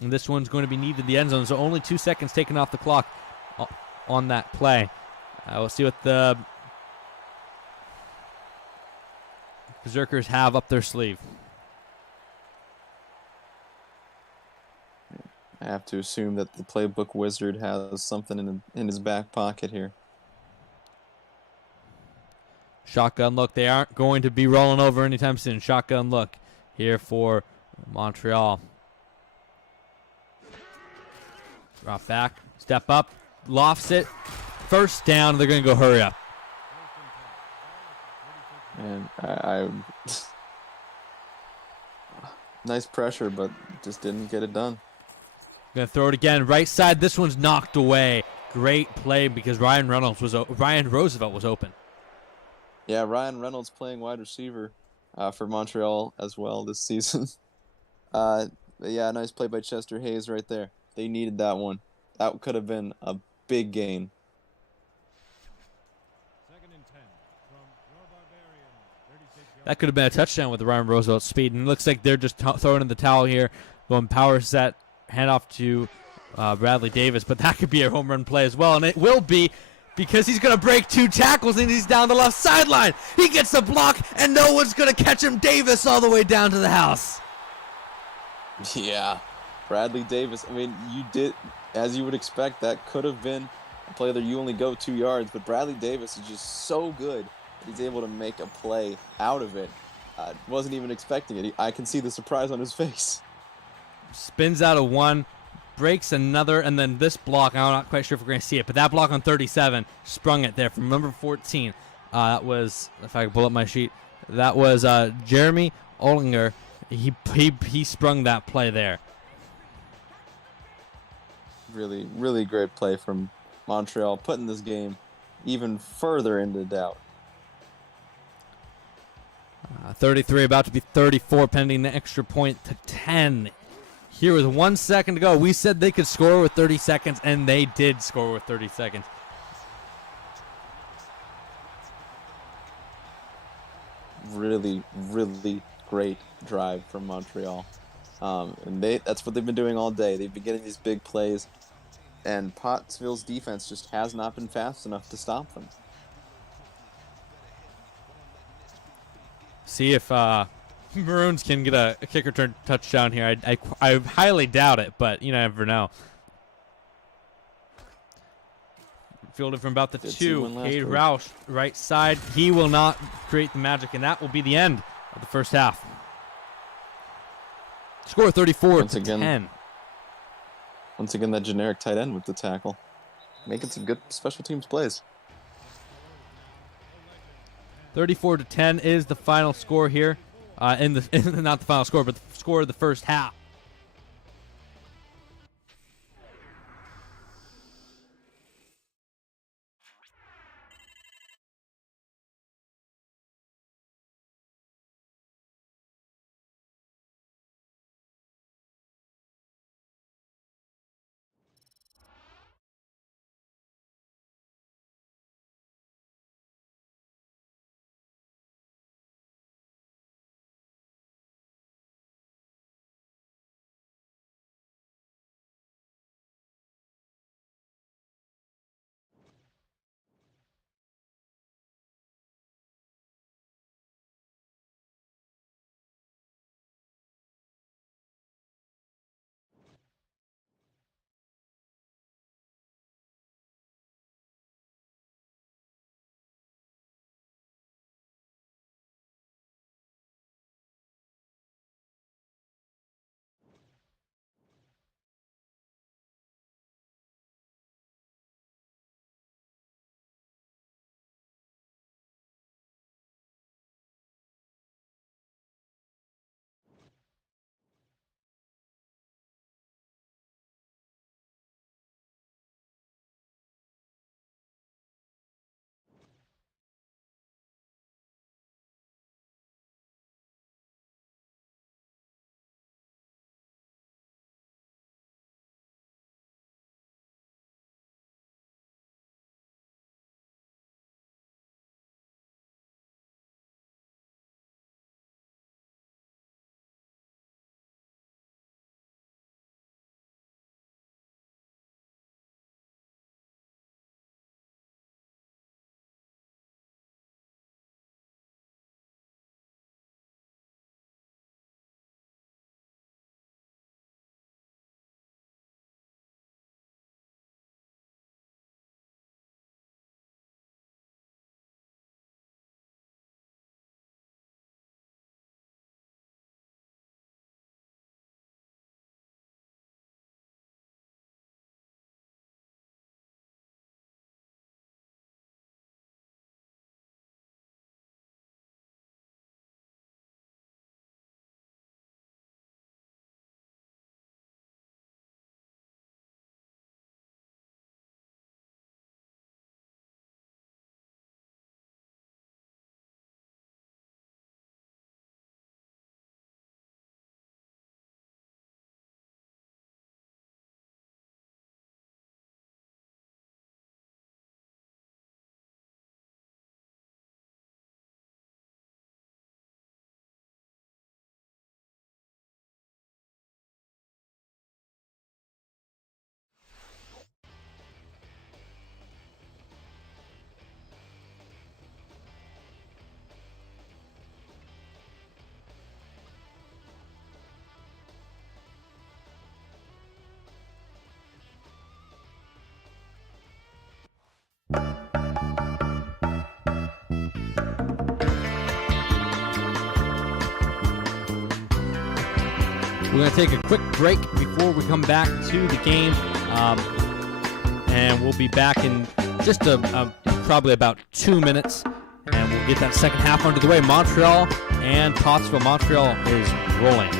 And this one's going to be needed in the end zone, so only 2 seconds taken off the clock on that play. We'll see what the Berserkers have up their sleeve. I have to assume that the playbook wizard has something in his back pocket here. Shotgun look. They aren't going to be rolling over anytime soon. Shotgun look here for Montreal. Drop back. Step up. Lofts it. First down. They're going to go hurry up. And I nice pressure, but just didn't get it done. Going to throw it again. Right side. This one's knocked away. Great play because Ryan Roosevelt was open. Yeah, Ryan Reynolds playing wide receiver for Montreal as well this season. But yeah, nice play by Chester Hayes right there. They needed that one. That could have been a big gain. That could have been a touchdown with Ryan Roosevelt's speed. And it looks like they're just throwing in the towel here. Going power set. Handoff to Bradley Davis. But that could be a home run play as well. And it will be because he's going to break 2 tackles and he's down the left sideline. He gets the block and no one's going to catch him. Davis all the way down to the house. Yeah. Bradley Davis. I mean, you did, as you would expect, that could have been a play that you only go 2 yards. But Bradley Davis is just so good. He's able to make a play out of it. Wasn't even expecting it. I can see the surprise on his face. Spins out of one, breaks another, and then this block, I'm not quite sure if we're going to see it, but that block on 37 sprung it there from number 14. That was, if I can pull up my sheet, that was Jeremy Olinger. He sprung that play there. Really, really great play from Montreal, putting this game even further into doubt. 33 about to be 34 pending the extra point to 10. Here with 1 second to go. We said they could score with 30 seconds, and they did score with 30 seconds. Really, really great drive from Montreal. And that's what they've been doing all day. They've been getting these big plays, and Pottsville's defense just has not been fast enough to stop them. See if Maroons can get a kick return touchdown here. I highly doubt it, but you never know. Fielded from about the 2. Cade Roush, right side. He will not create the magic, and that will be the end of the first half. Score 34 to 10. Once again, that generic tight end with the tackle. Making some good special teams plays. 34 to 10 is the final score here. Not the final score, but the score of the first half. We're going to take a quick break before we come back to the game, and we'll be back in just probably about 2 minutes, and we'll get that second half under the way. Montreal and Pottsville. Montreal is rolling.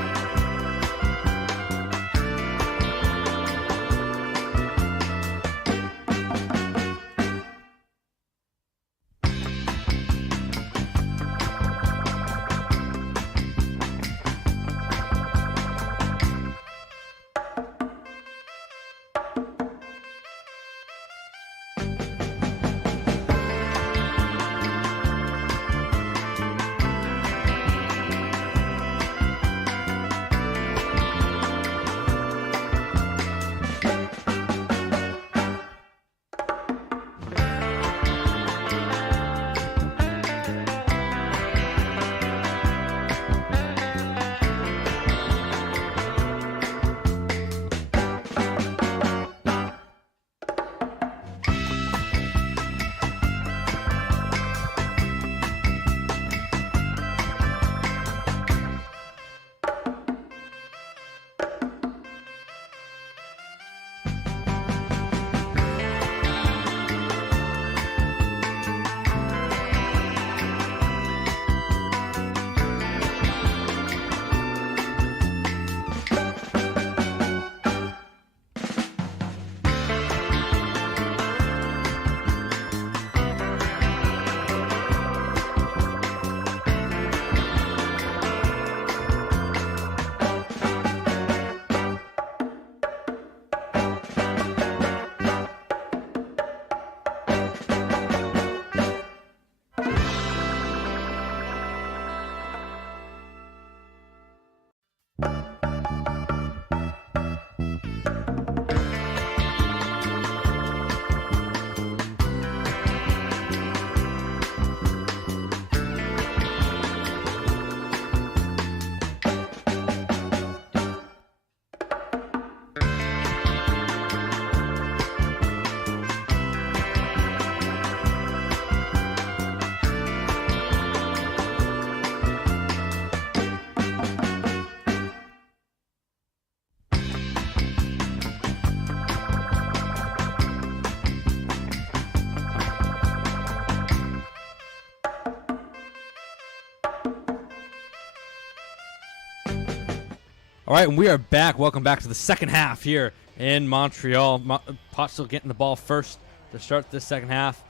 All right, and we are back. Welcome back to the second half here in Montreal. Pottsville getting the ball first to start this second half.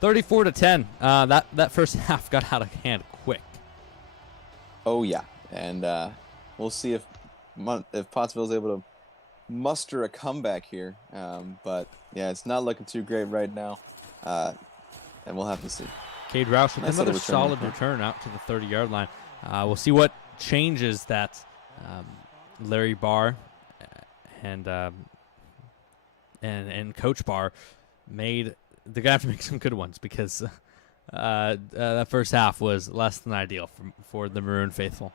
34-10. That first half got out of hand quick. Oh yeah, and we'll see if Pottsville's able to muster a comeback here. But yeah, it's not looking too great right now, and we'll have to see. Cade Roush with Nice another little return solid there. return out to the 30-yard line. We'll see what changes that Larry Barr and Coach Barr made. They're gonna have to make some good ones because that first half was less than ideal for the Maroon faithful.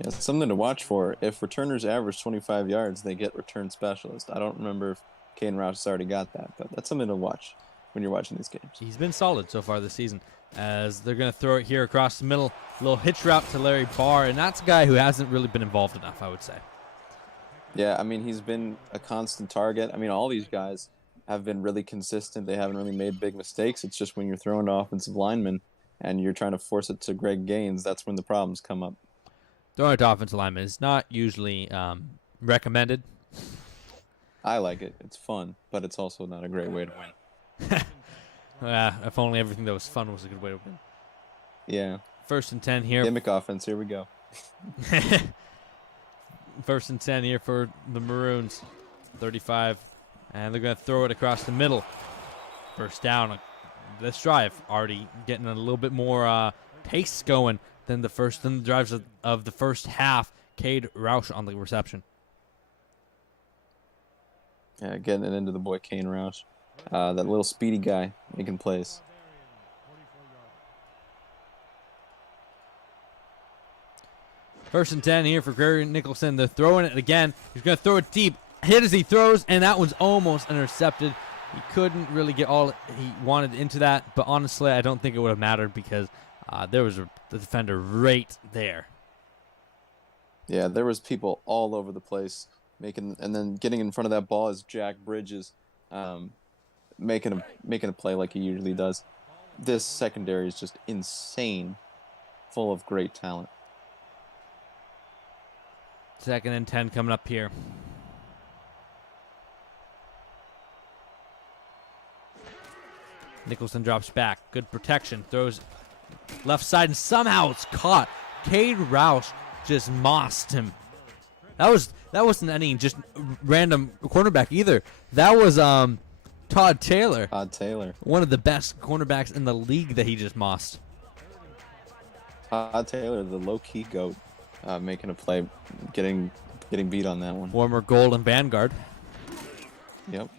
Yeah, it's something to watch for. If returners average 25 yards, they get return specialist. I don't remember if Kane Roush has already got that, but that's something to watch when you're watching these games. He's been solid so far this season. As they're going to throw it here across the middle, a little hitch route to Larry Barr, and that's a guy who hasn't really been involved enough, I would say. Yeah, I mean, he's been a constant target. I mean, all these guys have been really consistent. They haven't really made big mistakes. It's just when you're throwing to offensive linemen and you're trying to force it to Greg Gaines, that's when the problems come up. Throwing it to offensive linemen is not usually recommended. I like it. It's fun, but it's also not a great way to win. If only everything that was fun was a good way to win. Yeah. 1st and 10 here. Gimmick offense. Here we go. 1st and 10 here for the Maroons. 35. And they're going to throw it across the middle. First down. This drive already getting a little bit more pace going than the drives of the first half. Cade Roush on the reception. Yeah, getting it into the boy Kane Roush. That little speedy guy making plays. First and 10 here for Gary Nicholson. They're throwing it again. He's going to throw it deep. Hit as he throws, and that one's almost intercepted. He couldn't really get all he wanted into that, but honestly, I don't think it would have mattered because there was the defender right there. Yeah, there was people all over the place and then getting in front of that ball is Jack Bridges, making a play like he usually does. This secondary is just insane, full of great talent. 2nd and 10 coming up here. Nicholson drops back. Good protection. Throws left side, and somehow it's caught. Cade Roush just mossed him. That wasn't any just random cornerback either. That was Todd Taylor. Todd Taylor. One of the best cornerbacks in the league that he just mossed. Todd Taylor, the low-key GOAT, making a play, getting beat on that one. Former Golden Vanguard. Yep.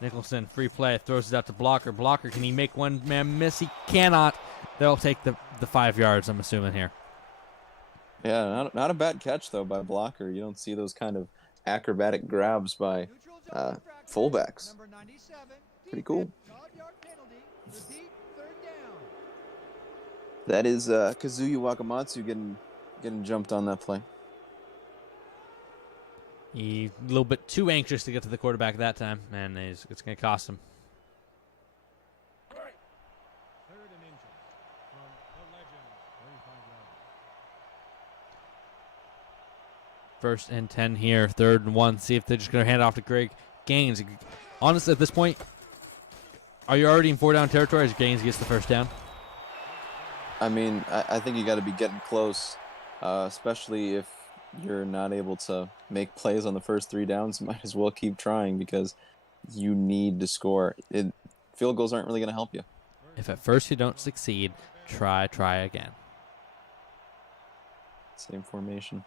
Nicholson, free play, throws it out to Blocker. Blocker, can he make one man miss? He cannot. They'll take the 5 yards, I'm assuming here. Yeah, not a bad catch, though, by Blocker. You don't see those kind of acrobatic grabs by fullbacks. Pretty cool. That is Kazuya Wakamatsu getting jumped on that play. He's a little bit too anxious to get to the quarterback that time, and it's going to cost him. First and 10 here, 3rd and 1. See if they're just going to hand it off to Greg Gaines. Honestly, at this point, are you already in 4-down territory as Gaines gets the first down? I mean, I think you got to be getting close, especially if you're not able to make plays on the first 3 downs. You might as well keep trying because you need to score. Field goals aren't really going to help you. If at first you don't succeed, try again. Same formation.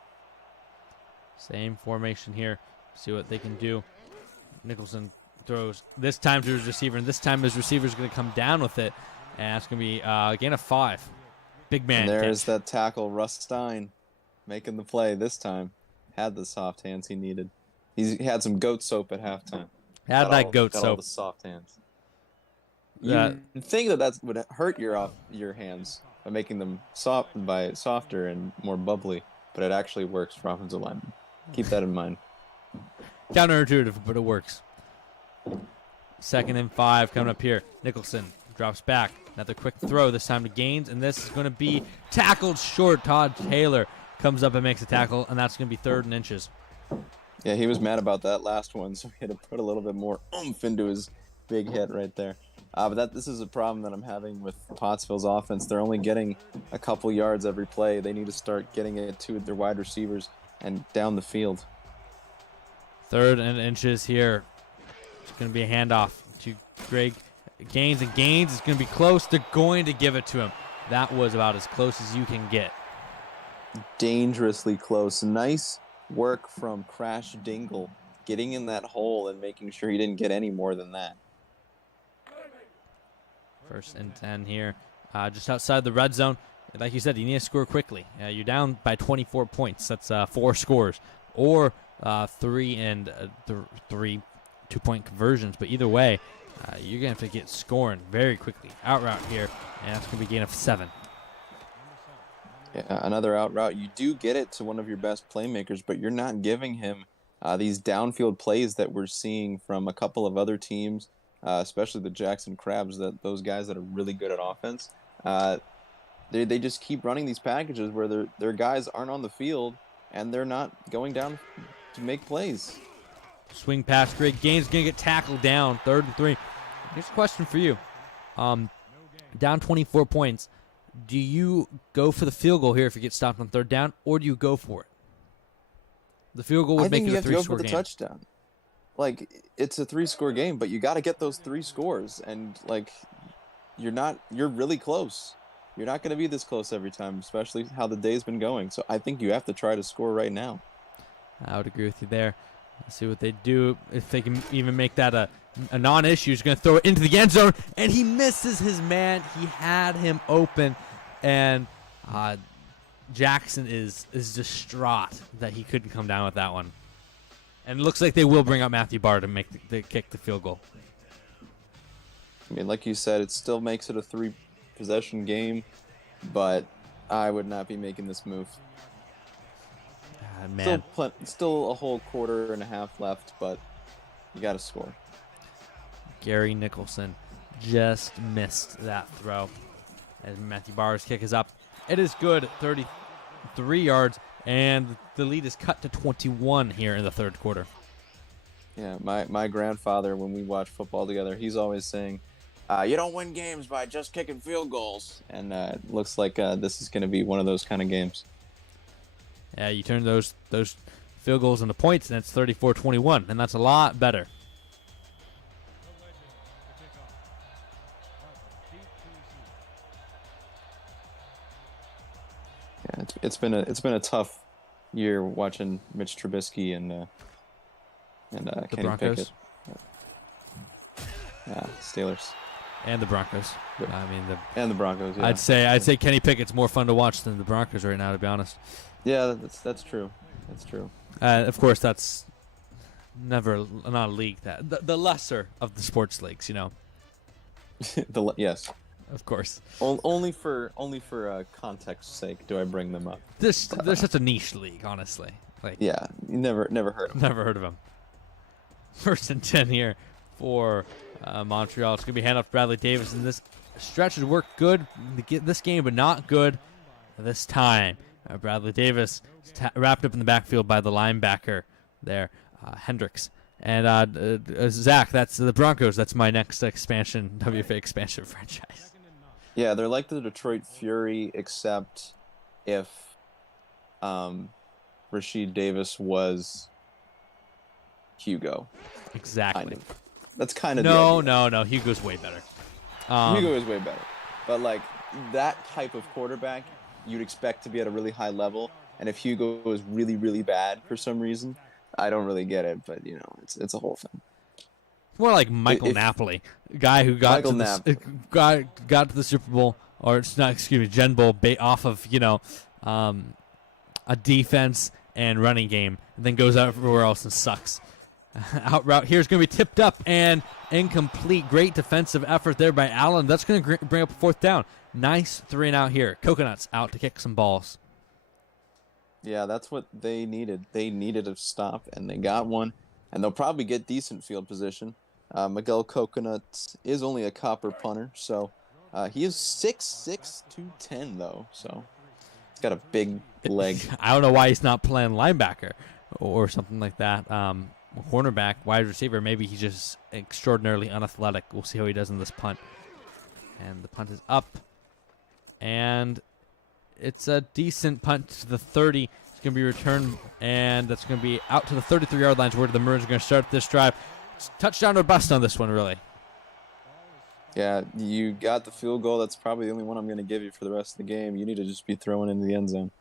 Same formation here. See what they can do. Nicholson throws this time to his receiver, and this time his receiver's going to come down with it, and that's going to be a gain of 5. Big man. And there's catch. that tackle, Russ Stein, making the play this time. Had the soft hands he needed. He had some goat soap at halftime. Had that goat got all soap. the soft hands. You'd think that would hurt your hands by making them softer and more bubbly, but it actually works for offensive linemen. Keep that in mind. Counterintuitive, but it works. 2nd and 5 coming up here. Nicholson drops back. Another quick throw, this time to Gaines, and this is going to be tackled short. Todd Taylor comes up and makes a tackle, and that's going to be 3rd and inches. Yeah, he was mad about that last one, so he had to put a little bit more oomph into his big hit right there. But this is a problem that I'm having with Pottsville's offense. They're only getting a couple yards every play. They need to start getting it to their wide receivers and down the field. 3rd and inches here. It's going to be a handoff to Greg Gaines, and Gaines is going to be close. They're going to give it to him. That was about as close as you can get. Dangerously close. Nice work from Crash Dingle, getting in that hole and making sure he didn't get any more than that. 1st and 10 here, just outside the red zone. Like you said, you need to score quickly. You're down by 24 points. That's 4 scores, or 3 and 3 2-point conversions. But either way, you're going to have to get scoring very quickly. Out route here, and that's going to be a gain of 7. Yeah, another out route. You do get it to one of your best playmakers, but you're not giving him these downfield plays that we're seeing from a couple of other teams, especially the Jackson Crabs, that those guys that are really good at offense. They just keep running these packages where their guys aren't on the field and they're not going down to make plays. Swing pass, Greg Gaines going to get tackled down, 3rd and 3. Here's a question for you. Down 24 points. Do you go for the field goal here if you get stopped on 3rd down, or do you go for it? The field goal would make it a 3-score game. I think you have to go for the touchdown. Like, it's a 3-score game, but you got to get those 3 scores, and like, you're really close. You're not going to be this close every time, especially how the day's been going. So I think you have to try to score right now. I would agree with you there. Let's see what they do. If they can even make that a non-issue, he's going to throw it into the end zone, and he misses his man. He had him open, and Jackson is distraught that he couldn't come down with that one. And it looks like they will bring out Matthew Barr to make kick the field goal. I mean, like you said, it still makes it a 3-possession game, but I would not be making this move. Man. Still a whole quarter and a half left, but you got to score. Gary Nicholson just missed that throw as Matthew Barr's kick is up. It is good, 33 yards, and the lead is cut to 21 here in the 3rd quarter. Yeah, my grandfather, when we watch football together, he's always saying, you don't win games by just kicking field goals. And it looks like this is going to be one of those kind of games. Yeah, you turn those field goals into points, and it's 34-21, and that's a lot better. Yeah, it's been a tough year watching Mitch Trubisky and Kenny Broncos. Pickett. Yeah, Steelers. And the Broncos. And the Broncos. Yeah. I'd say Kenny Pickett's more fun to watch than the Broncos right now, to be honest. Yeah, that's true. That's true. Of course, that's never not a league. That the lesser of the sports leagues, you know. Yes. Of course. Only for context's sake do I bring them up. They're such a niche league, honestly. Like, yeah, you never heard of them. Never heard of them. 1st and 10 here for Montreal. It's going to be handoff to Bradley Davis, and this stretch has worked good to get this game, but not good this time. Bradley Davis wrapped up in the backfield by the linebacker there, Hendricks. And Zach, that's the Broncos. That's my next WFA expansion franchise. Yeah, they're like the Detroit Fury, except if Rashid Davis was Hugo. Exactly. Kind of. That's kind of No. Hugo's way better. Hugo is way better. But like that type of quarterback, you'd expect to be at a really high level. And if Hugo is really, really bad for some reason, I don't really get it. But it's a whole thing. More like Michael Napoli, guy who got to the Super Bowl, or it's not, excuse me, Gen Bowl, off of a defense and running game, and then goes out everywhere else and sucks. Out route here is going to be tipped up and incomplete. Great defensive effort there by Allen. That's going to bring up a 4th down. Nice 3 and out here. Coconuts out to kick some balls. Yeah, that's what they needed. They needed a stop, and they got one. And they'll probably get decent field position. Miguel Coconut is only a copper punter, so he is 6'6", 210 though. So He's got a big leg. I don't know why he's not playing linebacker or something like that. Cornerback, wide receiver, maybe he's just extraordinarily unathletic. We'll see how he does in this punt. And the punt is up. And it's a decent punt to the 30. It's going to be returned, and that's going to be out to the 33-yard lines where the Maroons are going to start this drive. It's touchdown or bust on this one, really. Yeah, you got the field goal. That's probably the only one I'm going to give you for the rest of the game. You need to just be throwing into the end zone.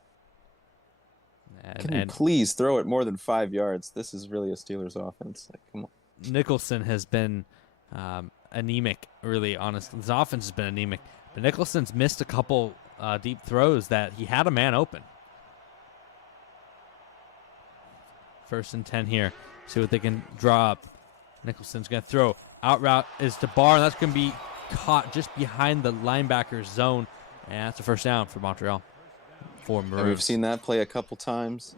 Can you please throw it more than 5 yards? This is really a Steelers offense. Like, come on. Nicholson has been anemic, really honest. His offense has been anemic. But Nicholson's missed a couple deep throws that he had a man open. 1st and 10 here. See what they can draw up. Nicholson's going to throw. Out route is to Barr, and that's going to be caught just behind the linebacker's zone. And that's a first down for Montreal. For Maroons. And we've seen that play a couple times,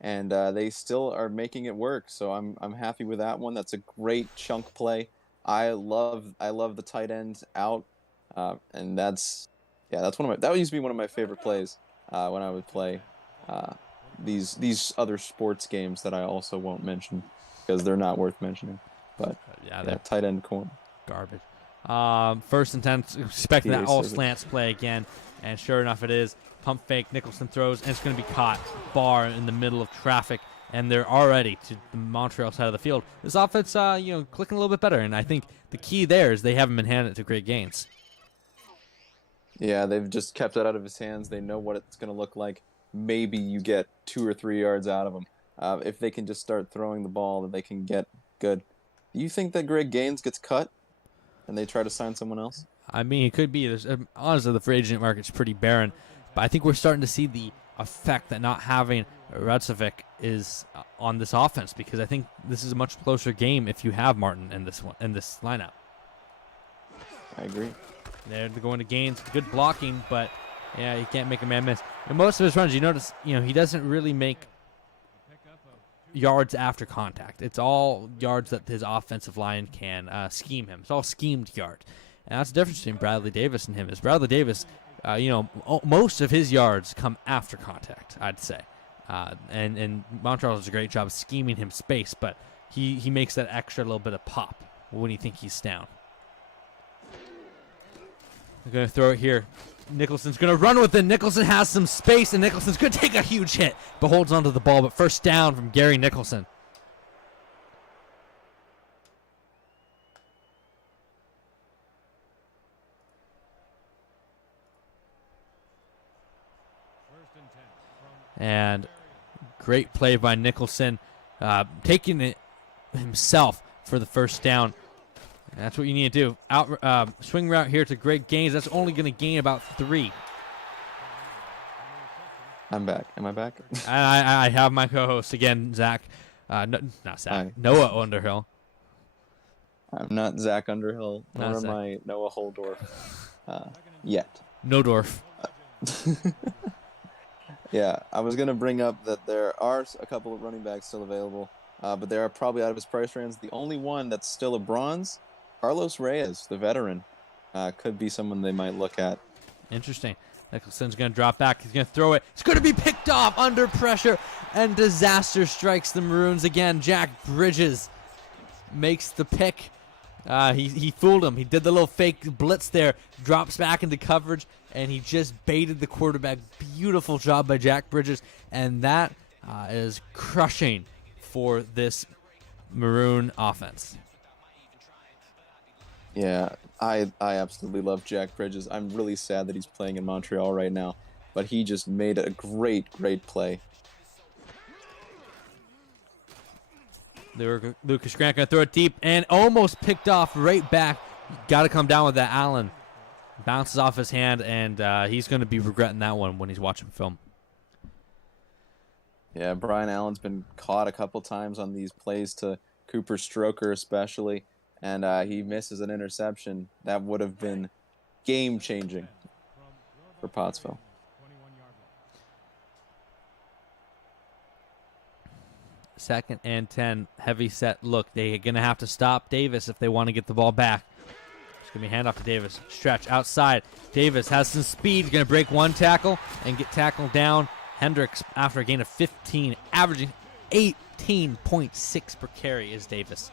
and they still are making it work. So I'm happy with that one. That's a great chunk play. I love the tight end out, and that used to be one of my favorite plays when I would play these other sports games that I also won't mention because they're not worth mentioning. But yeah, tight end corner. Garbage. 1st and 10, expecting that all slants play again. And sure enough, it is. Pump fake, Nicholson throws, and it's going to be caught. Barr in the middle of traffic, and they're already to the Montreal side of the field. This offense, clicking a little bit better, and I think the key there is they haven't been handed to great gains. Yeah, they've just kept it out of his hands. They know what it's going to look like. Maybe you get 2 or 3 yards out of them. If they can just start throwing the ball, then they can get good. Do you think that Greg Gaines gets cut and they try to sign someone else? I mean, it could be. Honestly, the free agent market's pretty barren. But I think we're starting to see the effect that not having Berserkers is on this offense, because I think this is a much closer game if you have Martin in this lineup. I agree. They're going to Gaines. Good blocking, but yeah, you can't make a man miss. And most of his runs, you notice, he doesn't really make yards after contact. It's all yards that his offensive line can scheme him. It's all schemed yards. And that's the difference between Bradley Davis and him. Is Bradley Davis, most of his yards come after contact, I'd say. And Montreal does a great job of scheming him space, but he makes that extra little bit of pop when you think he's down. They're going to throw it here. Nicholson's going to run with it. Nicholson has some space, and Nicholson's going to take a huge hit, but holds onto the ball. But first down from Gary Nicholson. And great play by Nicholson, taking it himself for the first down. And that's what you need to do. Swing route here to Greg Gaines. That's only going to gain about 3. I'm back. Am I back? I have my co-host again, Zach. Not Zach. Hi. Noah Underhill. I'm not Zach Underhill, nor am I Noah Holdorf yet. Nodorf. Yeah, I was going to bring up that there are a couple of running backs still available, but they are probably out of his price range. The only one that's still a bronze, Carlos Reyes, the veteran, could be someone they might look at. Interesting. Nicholson's going to drop back. He's going to throw it. It's going to be picked off under pressure, and disaster strikes the Maroons again. Jack Bridges makes the pick. He fooled him. He did the little fake blitz there, drops back into coverage, and he just baited the quarterback. Beautiful job by Jack Bridges, and that is crushing for this Maroon offense. Yeah, I absolutely love Jack Bridges. I'm really sad that he's playing in Montreal right now, but he just made a great play. Lucas Grant going to throw it deep and almost picked off right back. Got to come down with that. Allen bounces off his hand, and he's going to be regretting that one when he's watching film. Yeah, Brian Allen's been caught a couple times on these plays to Cooper Stroker especially, and he misses an interception. That would have been game-changing for Pottsville. Second and 10, heavy set look. They're going to have to stop Davis if they want to get the ball back. It's going to be handoff to Davis. Stretch outside. Davis has some speed. Going to break one tackle and get tackled down. Hendricks, after a gain of 15, averaging 18.6 per carry is Davis.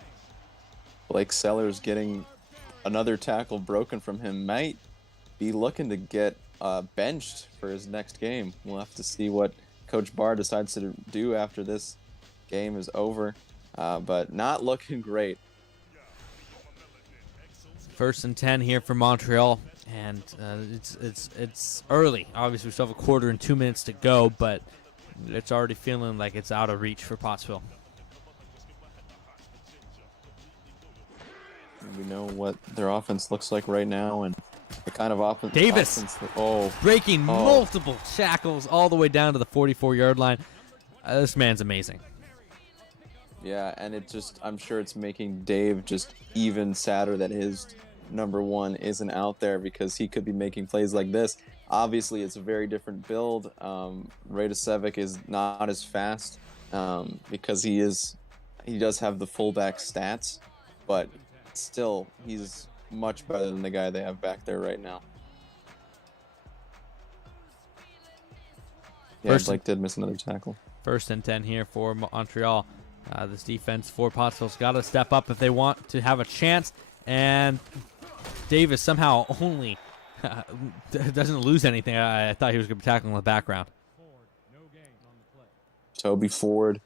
Blake Sellers getting another tackle broken from him. Might be looking to get benched for his next game. We'll have to see what Coach Barr decides to do after this game is over, but not looking great. 1st and 10 here for Montreal, and it's early. Obviously, we still have a quarter and 2 minutes to go, but it's already feeling like it's out of reach for Pottsville. We know what their offense looks like right now, and the kind of offense. Davis breaking multiple shackles all the way down to the 44-yard line. This man's amazing. Yeah, and I'm sure it's making Dave just even sadder that his number one isn't out there, because he could be making plays like this. Obviously, it's a very different build. Radosevic is not as fast because he does have the fullback stats, but still, he's much better than the guy they have back there right now. Yeah, Blake did miss another tackle. 1st and 10 here for Montreal. This defense for Pottsville's got to step up if they want to have a chance. And Davis somehow only doesn't lose anything. I thought he was going to be tackling in the background. Toby Ford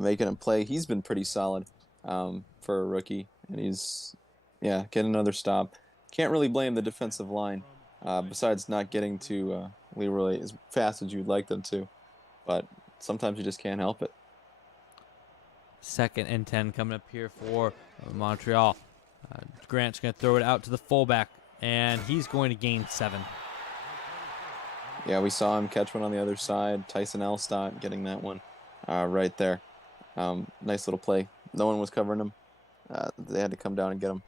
making him play. He's been pretty solid for a rookie. And he's, getting another stop. Can't really blame the defensive line, besides not getting to Leroy as fast as you'd like them to. But sometimes you just can't help it. 2nd and 10 coming up here for Montreal. Grant's going to throw it out to the fullback, and he's going to gain 7. Yeah, we saw him catch one on the other side. Tyson Elstott getting that one right there. Nice little play. No one was covering him. They had to come down and get him.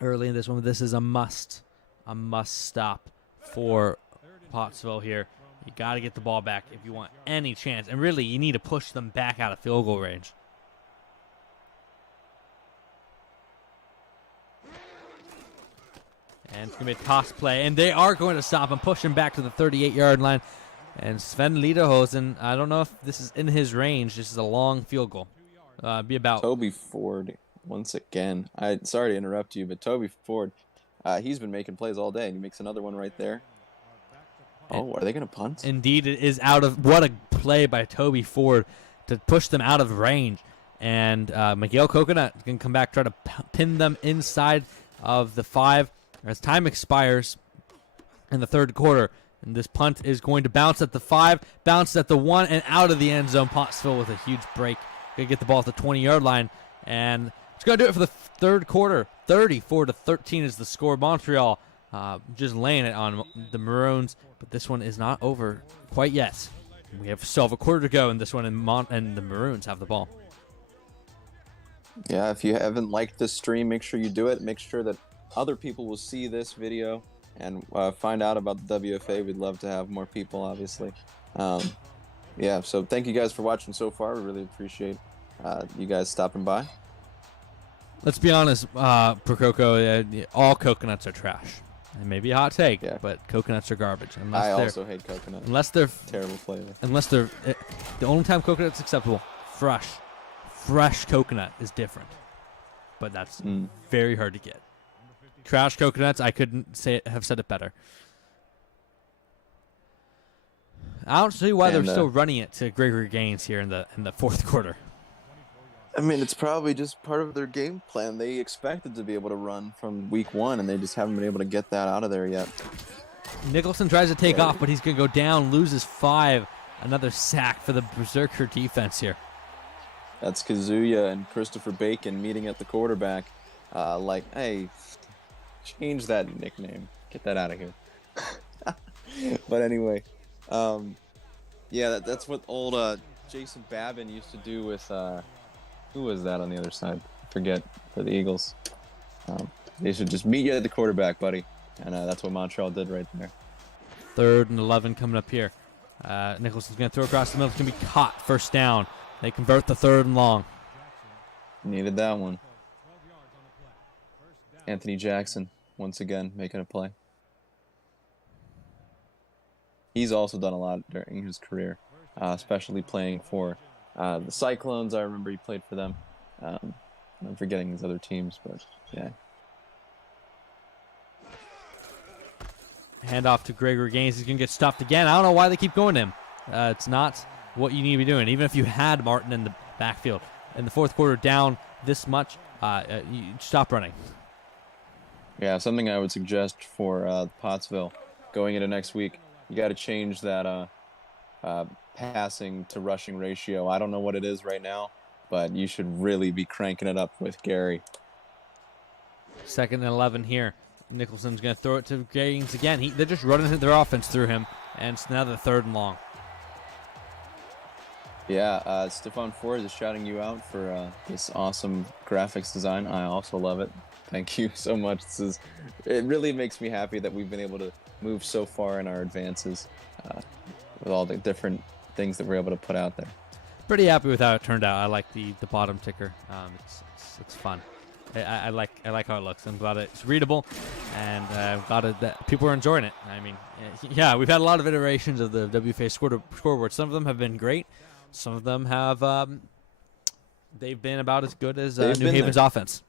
Early in this one, this is a must stop for Pottsville here. You got to get the ball back if you want any chance. And really, you need to push them back out of field goal range. And it's going to be a toss play. And they are going to stop and push him back to the 38-yard line. And Sven Lederhosen, I don't know if this is in his range. This is a long field goal. Be about Toby Ford once again. Sorry to interrupt you, but Toby Ford, he's been making plays all day, and he makes another one right there. Oh, are they going to punt? Indeed, it is out of. What a play by Toby Ford to push them out of range. And Miguel Coconut can come back, try to pin them inside of the 5 as time expires in the 3rd quarter. And this punt is going to bounce at the 5, bounce at the 1, and out of the end zone. Pottsville with a huge break. Going to get the ball at the 20-yard line. And it's going to do it for the 3rd quarter. 34-13 is the score. Montreal just laying it on the Maroons. But this one is not over quite yet. We still have a quarter to go in this one, and the Maroons have the ball. Yeah, if you haven't liked this stream, make sure you do it. Make sure that other people will see this video and find out about the WFA. We'd love to have more people, obviously. Yeah, so thank you guys for watching so far. We really appreciate you guys stopping by. Let's be honest, Prococo, all coconuts are trash. It may be a hot take, but coconuts are garbage. I also hate coconut. Unless they're terrible flavor. Unless they're the only time coconut's acceptable, fresh coconut is different. But that's very hard to get. Trash coconuts, I couldn't have said it better. I don't see why they're still running it to Gregory Gaines here in the 4th quarter. I mean, it's probably just part of their game plan. They expected to be able to run from week 1, and they just haven't been able to get that out of there yet. Nicholson tries to take off, but he's going to go down, loses 5. Another sack for the Berserker defense here. That's Kazuya and Christopher Bacon meeting at the quarterback. Hey, change that nickname. Get that out of here. But anyway, that's what old Jason Babin used to do with... who was that on the other side? Forget, for the Eagles. They should just meet you at the quarterback, buddy. And that's what Montreal did right there. 3rd and 11 coming up here. Nicholson's going to throw across the middle. It's going to be caught. 1st down. They convert the 3rd and long. Needed that one. Anthony Jackson, once again, making a play. He's also done a lot during his career, especially playing for the Cyclones. I remember he played for them. I'm forgetting his other teams, but yeah. Hand off to Gregory Gaines. He's going to get stuffed again. I don't know why they keep going to him. It's not what you need to be doing. Even if you had Martin in the backfield in the fourth quarter down this much, you stop running. Yeah, something I would suggest for Pottsville going into next week, you got to change that passing to rushing ratio. I don't know what it is right now, but you should really be cranking it up with Gary. 2nd and 11 here. Nicholson's going to throw it to Gaines again. They're just running their offense through him, and it's now the 3rd and long. Yeah, Stephon Ford is shouting you out for this awesome graphics design. I also love it. Thank you so much. It really makes me happy that we've been able to move so far in our advances with all the different things that we're able to put out there. Pretty happy with how it turned out. I like the bottom ticker. It's fun. I like how it looks. I'm glad it's readable, and I'm glad that people are enjoying it. I mean, yeah, we've had a lot of iterations of the WFA scoreboard. Some of them have been great. Some of them have they've been about as good as New Haven's offense.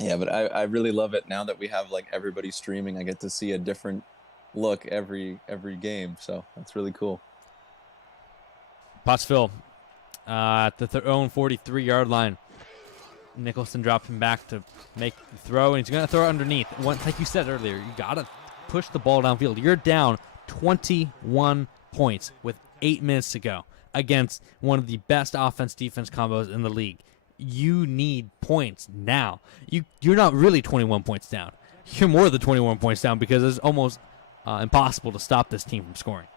Yeah, but I really love it now that we have like everybody streaming. I get to see a different look every game, so that's really cool. Pottsville at the own 43-yard line. Nicholson dropped him back to make the throw, and he's going to throw it underneath. Like you said earlier, you got to push the ball downfield. You're down 21 points with 8 minutes to go against one of the best offense-defense combos in the league. You need points now. You're not really 21 points down. You're more than 21 points down because it's almost impossible to stop this team from scoring.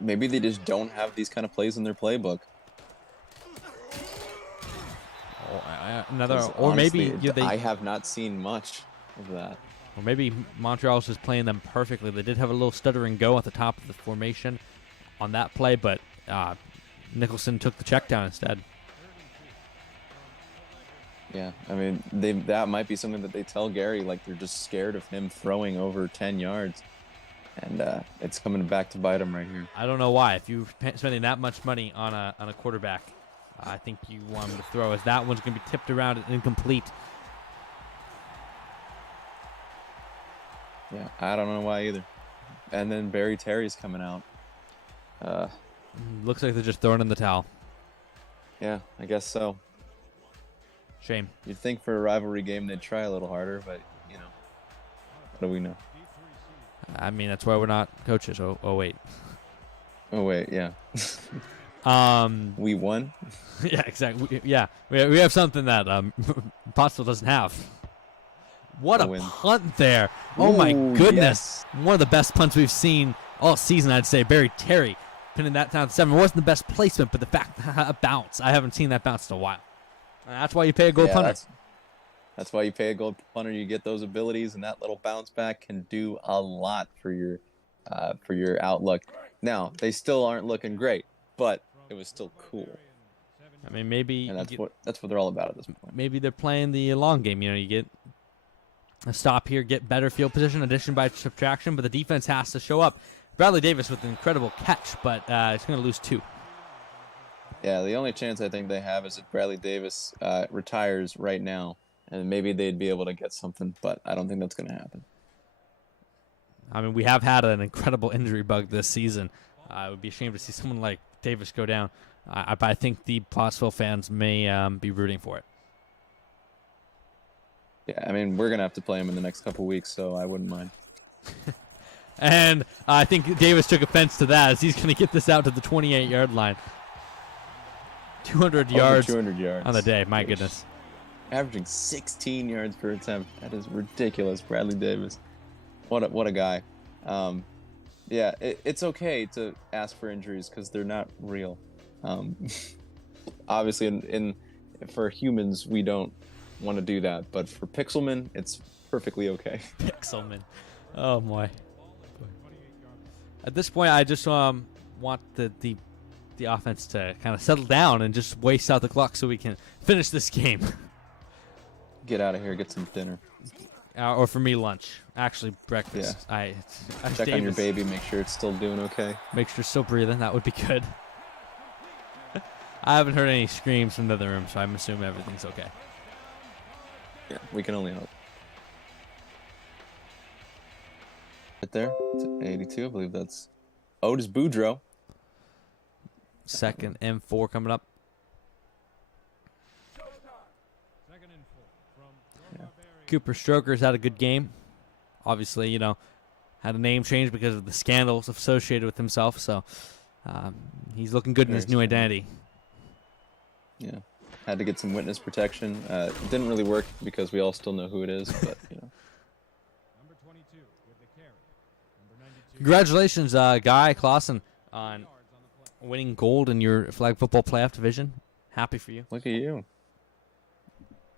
Maybe they just don't have these kind of plays in their playbook. I have not seen much of that. Or maybe Montreal's just playing them perfectly. They did have a little stutter and go at the top of the formation on that play, but Nicholson took the check down instead. Yeah, I mean, that might be something that they tell Gary, like they're just scared of him throwing over 10 yards. And it's coming back to bite him right here. I don't know why. If you're spending that much money on a quarterback, I think you want him to throw, as that one's going to be tipped around and incomplete. Yeah, I don't know why either. And then Barry Terry's coming out. Looks like they're just throwing in the towel. Yeah, I guess so. Shame. You'd think for a rivalry game they'd try a little harder, but, you know, what do we know? I mean, that's why we're not coaches. Oh wait. Oh, wait, yeah. We won? Yeah, exactly. We have something that Pottsville doesn't have. What a punt there. Oh, my goodness. Yes. One of the best punts we've seen all season, I'd say. Barry Terry pinning that down to 7. It wasn't the best placement, but the fact that a bounce. I haven't seen that bounce in a while. That's why you pay a gold punter. That's why you pay a gold punter. You get those abilities, and that little bounce back can do a lot for your outlook. Now, they still aren't looking great, but it was still cool. I mean, maybe... And that's what they're all about at this point. Maybe they're playing the long game. You know, you get a stop here, get better field position, addition by subtraction, but the defense has to show up. Bradley Davis with an incredible catch, but it's going to lose 2. Yeah, the only chance I think they have is if Bradley Davis retires right now, and maybe they'd be able to get something, but I don't think that's going to happen. I mean, we have had an incredible injury bug this season. It would be a shame to see someone like Davis go down. I think the Pottsville fans may be rooting for it. Yeah, I mean, we're going to have to play him in the next couple weeks, so I wouldn't mind. And I think Davis took offense to that, as he's going to get this out to the 28-yard line. 200 yards on the day. My goodness. Averaging 16 yards per attempt. That is ridiculous, Bradley Davis. What a guy. Yeah, it's okay to ask for injuries because they're not real. Obviously, for humans, we don't want to do that, but for Pixelman, it's perfectly okay. Pixelman. Oh, my. At this point, I just want the the offense to kind of settle down and just waste out the clock so we can finish this game. Get out of here, get some dinner. Or for me, lunch. Actually, breakfast. Yeah. I Check on your baby, make sure it's still doing okay. Make sure it's still breathing. That would be good. I haven't heard any screams from the other room, so I'm assuming everything's okay. Yeah, we can only hope. Right there, to 82, I believe that's Otis Boudreaux. Second and 4 coming up. Cooper Stroker's had a good game. Obviously, you know, had a name change because of the scandals associated with himself. So he's looking good in his new identity. Yeah, had to get some witness protection. It didn't really work because we all still know who it is, but you know. Congratulations, Guy Clausen, on winning gold in your flag football playoff division. Happy for you. Look at you.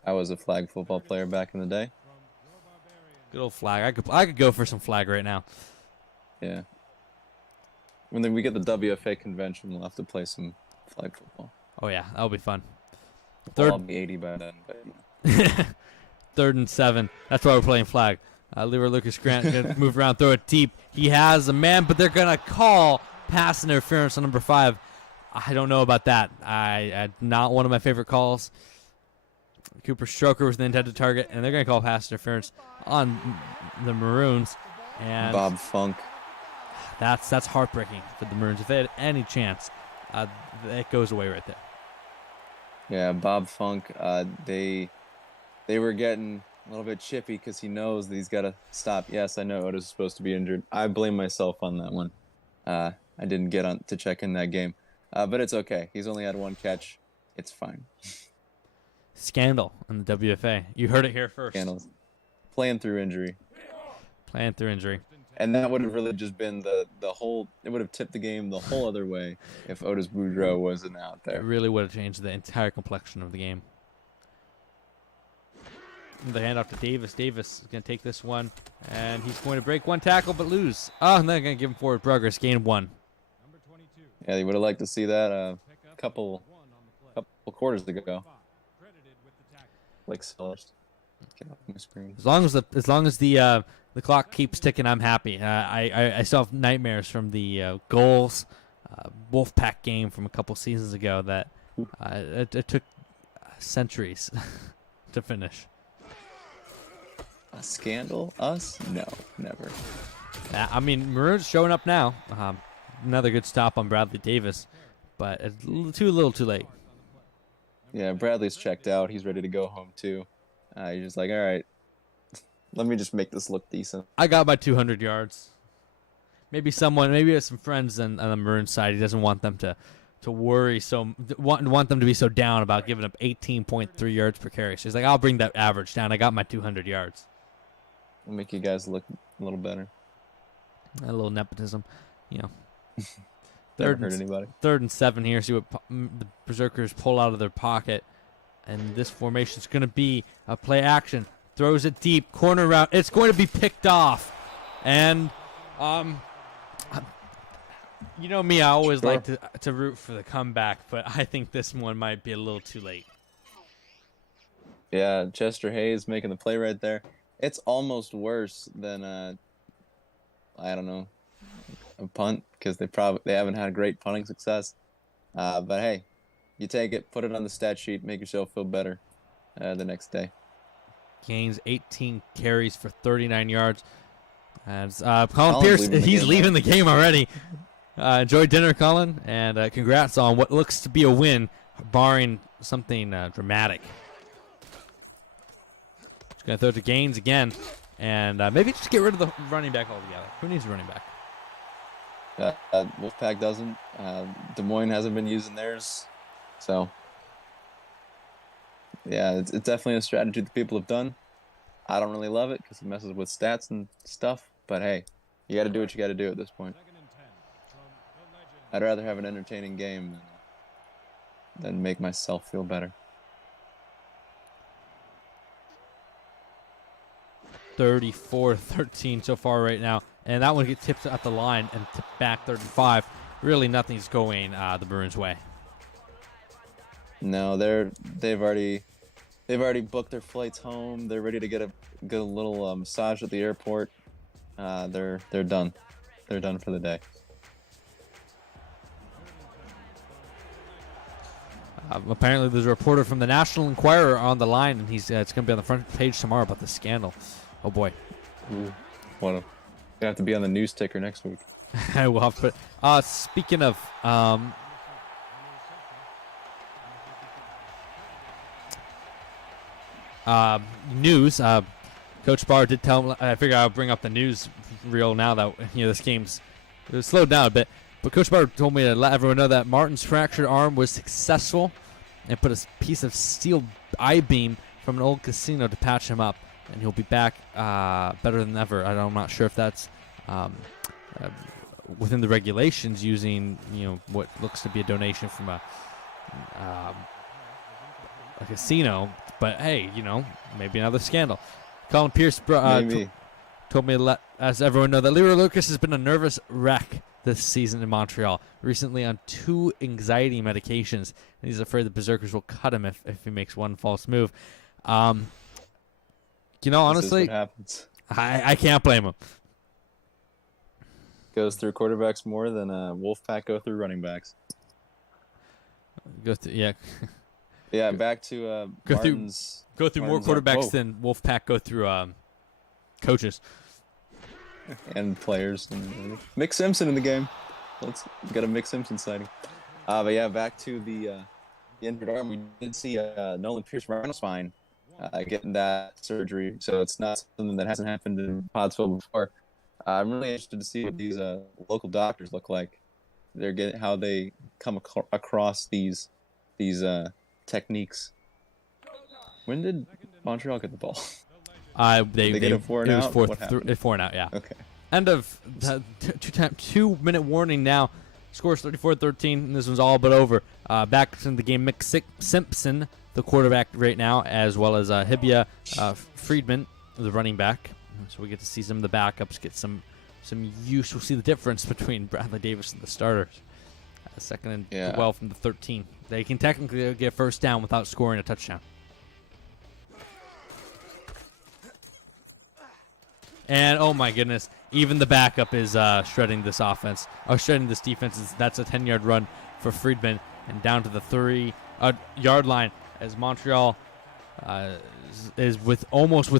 I was a flag football player back in the day. Good old flag. I could go for some flag right now. Yeah. When we get the WFA convention, we'll have to play some flag football. Oh yeah, that'll be fun. Well, I'll be 80 by then. But, you know. 3rd and 7. That's why we're playing flag. Leroy Lucas Grant gonna move around, throw it deep. He has a man, but they're gonna call pass interference on number 5. I don't know about that. Not one of my favorite calls. Cooper Stroker was the intended target, and they're going to call pass interference on the Maroons. And Bob Funk. That's heartbreaking for the Maroons. If they had any chance, it goes away right there. Yeah, Bob Funk. They were getting a little bit chippy because he knows that he's got to stop. Yes, I know Otis is supposed to be injured. I blame myself on that one. I didn't get on to check in that game, but it's okay. He's only had one catch. It's fine. Scandal in the WFA. You heard it here first. Scandals. Playing through injury. Playing through injury. And that would have really just been the whole. It would have tipped the game the whole other way if Otis Boudreaux wasn't out there. It really would have changed the entire complexion of the game. The handoff to Davis. Davis is going to take this one, and he's going to break one tackle but lose. Oh, and they're going to give him forward progress. Gain 1. Yeah, you would have liked to see that a couple quarters ago. Like Sellers. Get off my screen. As long as the clock keeps ticking, I'm happy. I still have nightmares from the goals Wolfpack game from a couple seasons ago that it took centuries to finish. A scandal? Us? No, never. I mean, Maroons showing up now. Another good stop on Bradley Davis, but it's too little too late. Yeah, Bradley's checked out. He's ready to go home, too. He's just like, all right, let me just make this look decent. I got my 200 yards. Maybe he has some friends on the Maroons side. He doesn't want them to worry want them to be so down about giving up 18.3 yards per carry. So he's like, I'll bring that average down. I got my 200 yards. I'll make you guys look a little better. A little nepotism, you know. Never hurt anybody. 3rd and 7 here. See what the Berserkers pull out of their pocket. And this formation is going to be a play action. Throws it deep. Corner route. It's going to be picked off. And, you know me, I always like to root for the comeback. But I think this one might be a little too late. Yeah, Chester Hayes making the play right there. It's almost worse than, I don't know, a punt, because they haven't had great punting success. But hey, you take it, put it on the stat sheet, make yourself feel better the next day. Gains 18 carries for 39 yards. As Colin Pierce, he's leaving the game already. Enjoy dinner, Colin, and congrats on what looks to be a win, barring something dramatic. Just going to throw it to Gaines again, and maybe just get rid of the running back altogether. Who needs a running back? Wolfpack doesn't. Des Moines hasn't been using theirs. So, yeah, it's definitely a strategy that people have done. I don't really love it because it messes with stats and stuff. But, hey, you got to do what you got to do at this point. I'd rather have an entertaining game than make myself feel better. 34-13 so far right now. And that one gets tipped at the line and tipped back 35. really nothing's going the Maroons' way. No, they've already booked their flights home. They're ready to get a little massage at the airport. They're done. They're done for the day. Apparently, there's a reporter from the National Enquirer on the line, and it's going to be on the front page tomorrow about the scandal. Oh boy. Ooh, gonna have to be on the news ticker next week. I will have to put. Speaking of news, Coach Barr did tell him. I figure I'll bring up the news reel now that this game's slowed down a bit. But Coach Barr told me to let everyone know that Martin's fractured arm was successful and put a piece of steel I-beam from an old casino to patch him up, and he'll be back better than ever. I'm not sure if that's within the regulations, using what looks to be a donation from a casino. But hey, maybe another scandal. Colin Pierce told me to let as everyone know that Leroy Lucas has been a nervous wreck this season in Montreal, recently on 2 anxiety medications, and he's afraid the Berserkers will cut him if he makes one false move. Honestly, This is what happens. I can't blame him. Goes through quarterbacks more than Wolfpack go through running backs. Yeah, back to Martin's. Go through more quarterbacks than Wolfpack go through coaches. And players. And Mick Simpson in the game. Let's get a Mick Simpson sighting. But yeah, back to the injured arm. We did see Nolan Pierce right on his spine getting that surgery. So it's not something that hasn't happened in Pottsville before. I'm really interested to see what these local doctors look like. How they come across these techniques. When did Montreal get the ball? They get it 4 and out? It was 4 and out, yeah. Okay. End of 2-minute warning now. Scores 34-13, and this one's all but over. Back to the game, Mick Simpson, the quarterback right now, as well as Hibia Friedman, the running back. So we get to see some of the backups get some use. We'll see the difference between Bradley Davis and the starters. Second and 12 from the 13. They can technically get first down without scoring a touchdown. And oh my goodness, even the backup is shredding this offense. Shredding this defense. That's a 10-yard run for Friedman, and down to the 3-yard line as Montreal is almost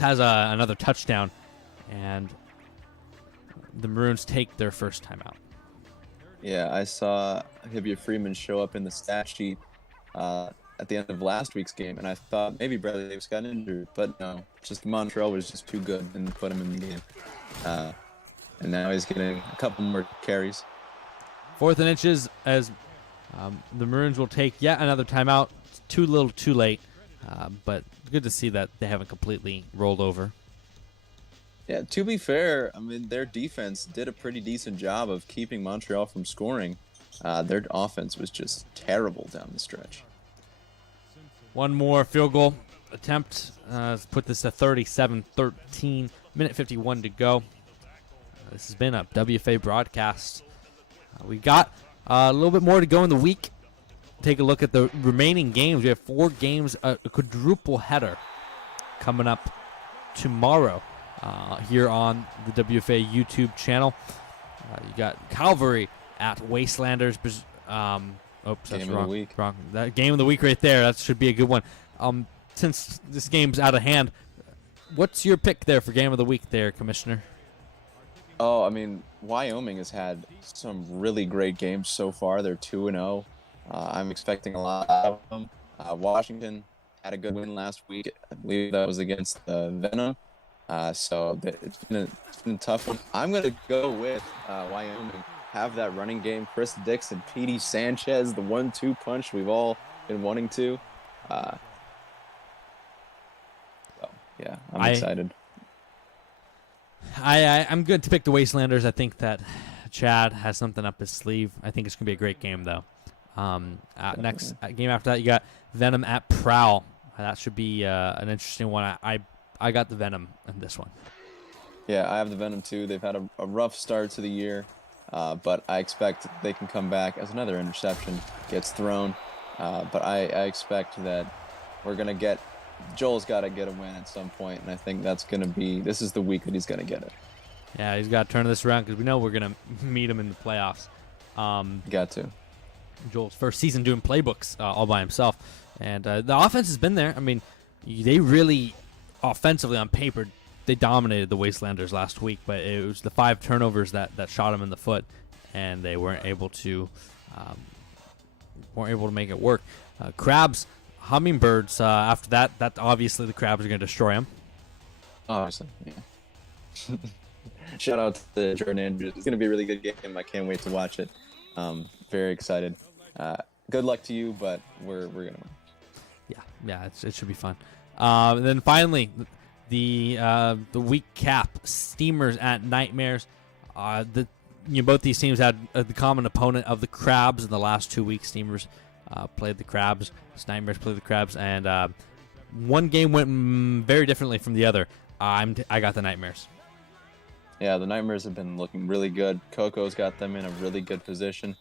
has another touchdown, and the Maroons take their first timeout. Yeah, I saw Hibia Freeman show up in the stat sheet at the end of last week's game, and I thought maybe Bradley Davis got injured, but no, just Montreal was just too good and put him in the game. And now he's getting a couple more carries. 4th and inches as the Maroons will take yet another timeout. Too little, too late, but good to see that they haven't completely rolled over. Yeah, to be fair, I mean, their defense did a pretty decent job of keeping Montreal from scoring. Their offense was just terrible down the stretch. One more field goal attempt. Let's put this at 37-13. Minute 51 to go. This has been a WFA broadcast. We got a little bit more to go in the week. Take a look at the remaining games. We have 4 games, a quadruple header coming up tomorrow here on the WFA YouTube channel. You got Calvary at Wastelanders. Oops, that's Game of the week. Wrong. That game of the week right there. That should be a good one. Since this game's out of hand, what's your pick there for game of the week there, Commissioner? Oh, I mean, Wyoming has had some really great games so far. They're 2-0. I'm expecting a lot out of them. Washington had a good win last week. I believe that was against Venom. So it's been a tough one. I'm going to go with Wyoming. Have that running game. Chris Dixon, Petey Sanchez, the 1-2 punch we've all been wanting to. So, yeah, I'm excited. I'm good to pick the Wastelanders. I think that Chad has something up his sleeve. I think it's going to be a great game, though. Next game after that, you got Venom at Prowl. That should be an interesting one. I got the Venom in this one. Yeah, I have the Venom, too. They've had a rough start to the year. But I expect they can come back as another interception gets thrown. But I expect that Joel's got to get a win at some point, and I think this is the week that he's going to get it. Yeah, he's got to turn this around because we know we're going to meet him in the playoffs. Got to. Joel's first season doing playbooks all by himself. And the offense has been there. I mean, they really, offensively on paper, they dominated the Wastelanders last week, but it was the 5 turnovers that shot them in the foot, and they weren't able to make it work. Crabs, Hummingbirds, after that obviously the Crabs are going to destroy them. Obviously, yeah. Shout out to Jordan Andrews. It's going to be a really good game. I can't wait to watch it. Very excited. Good luck to you, but we're going to win. Yeah, it should be fun. And then finally, the week cap, Steamers at Nightmares. Both these teams had the common opponent of the Crabs in the last 2 weeks. Steamers played the Crabs. Nightmares played the Crabs, and one game went very differently from the other. I got the Nightmares. Yeah, the Nightmares have been looking really good. Coco's got them in a really good position.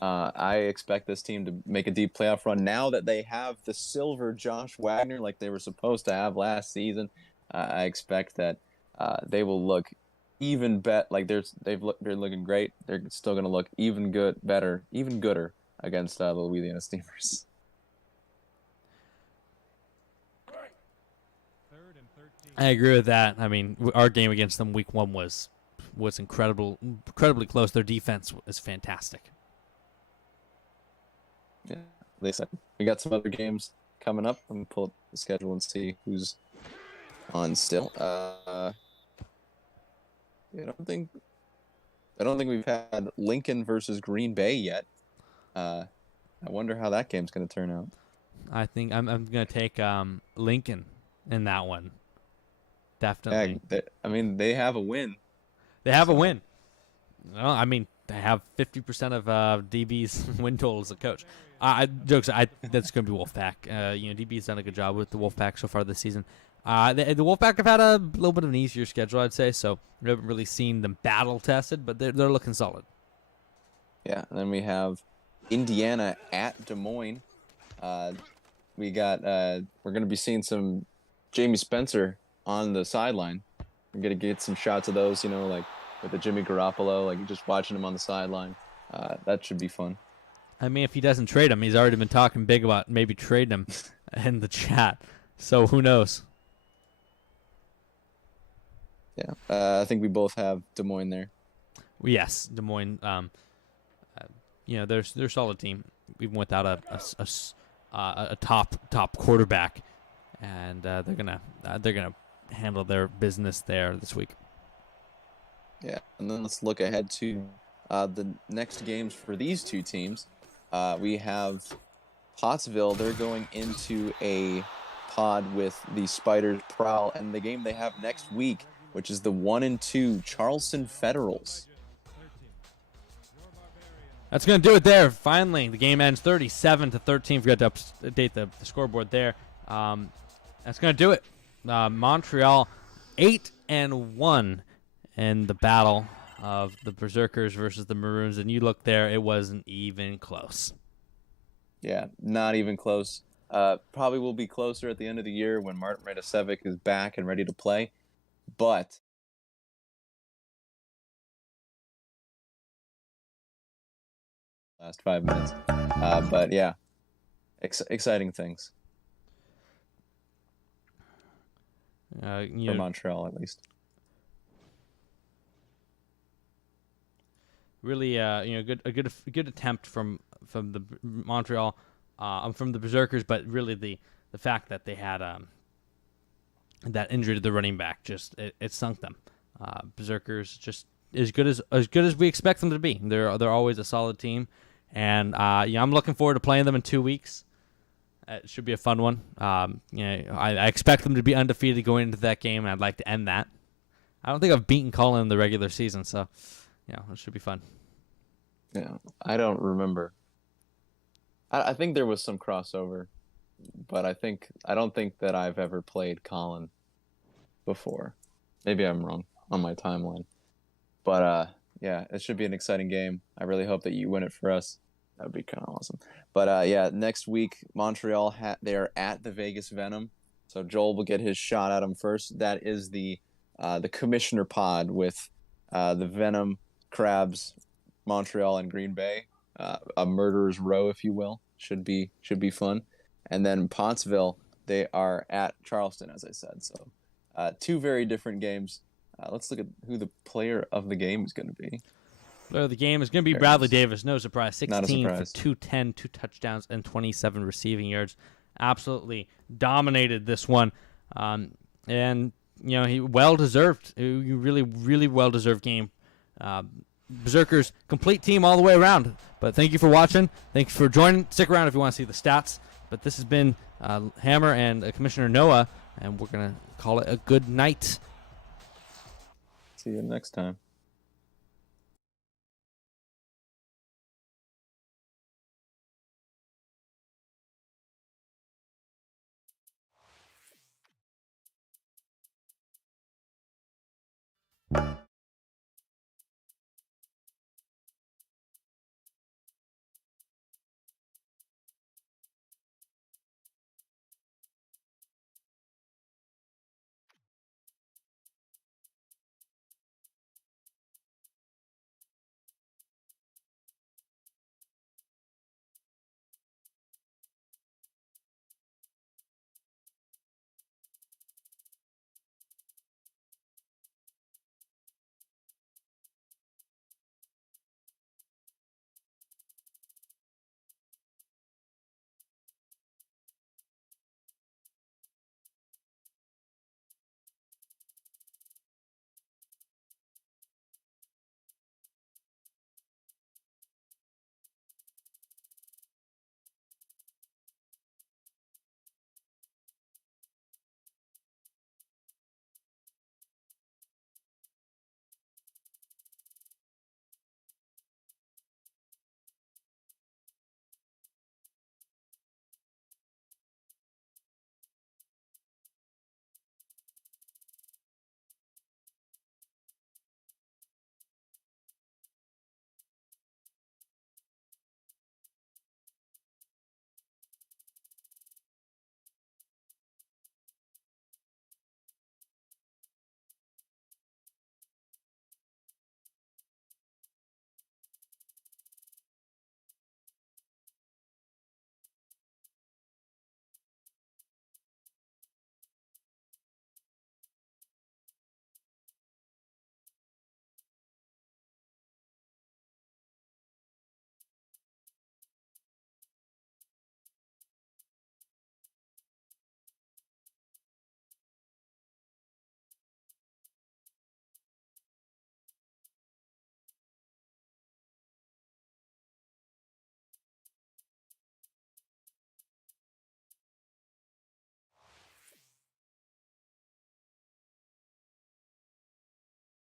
I expect this team to make a deep playoff run now that they have the silver Josh Wagner like they were supposed to have last season. I expect that they will look even better. Like they're looking great. They're still going to look even gooder against the Louisiana Steamers. I agree with that. I mean, our game against them week 1 was incredibly close. Their defense is fantastic. Yeah, they said we got some other games coming up. Let me pull up the schedule and see who's on still. I don't think we've had Lincoln versus Green Bay yet. I wonder how that game's going to turn out. I think I'm going to take Lincoln in that one. Definitely. Yeah, they have a win. They have a win. Well, I mean, they have 50% of DB's win total as a coach. Jokes. That's going to be Wolfpack. DB's done a good job with the Wolfpack so far this season. The Wolfpack have had a little bit of an easier schedule, I'd say. So we haven't really seen them battle tested, but they're looking solid. Yeah, and then we have Indiana at Des Moines. We're going to be seeing some Jamie Spencer on the sideline. We're going to get some shots of those, like with the Jimmy Garoppolo, like just watching him on the sideline. That should be fun. I mean, if he doesn't trade him, he's already been talking big about maybe trading him in the chat. So who knows? Yeah, I think we both have Des Moines there. Yes, Des Moines. They're a solid team, even without a top quarterback, and they're gonna handle their business there this week. Yeah, and then let's look ahead to the next games for these two teams. We have Pottsville. They're going into a pod with the Spiders Prowl, and the game they have next week, which is the 1-2 Charleston Federals. That's going to do it there. Finally, the game ends 37-13. Forgot to update the scoreboard there. That's going to do it. Montreal 8-1 in the battle of the Berserkers versus the Maroons, and you look there, it wasn't even close. Yeah, not even close. Probably will be closer at the end of the year when Martin Radasevic is back and ready to play. But last 5 minutes. But yeah, exciting things for Montreal at least. Really, a good attempt from the Montreal, from the Berserkers, but really the fact that they had that injury to the running back it sunk them. Berserkers just as good as we expect them to be. They're always a solid team, and I'm looking forward to playing them in 2 weeks. It should be a fun one. I expect them to be undefeated going into that game, and I'd like to end that. I don't think I've beaten Colin in the regular season, so it should be fun. Yeah, I don't remember. I think there was some crossover, but I don't think that I've ever played Colin before. Maybe I'm wrong on my timeline. But Yeah, it should be an exciting game. I really hope that you win it for us. That would be kind of awesome. But yeah, next week Montreal they are at the Vegas Venom, so Joel will get his shot at them first. That is the Commissioner Pod with the Venom, Crabs, Montreal, and Green Bay. A murderer's row, if you will. Should be fun. And then Pottsville, they are at Charleston, as I said. So 2 very different games. Let's look at who the player of the game is going to be. Player of the game is going to be Bradley Davis. No surprise. 16 for 210, 2 touchdowns, and 27 receiving yards. Absolutely dominated this one. And, he well-deserved. Really, really well-deserved game. Berserkers, complete team all the way around. But thank you for watching. Thanks for joining. Stick around if you want to see the stats. But this has been Hammer and Commissioner Noah, and we're going to call it a good night. See you next time.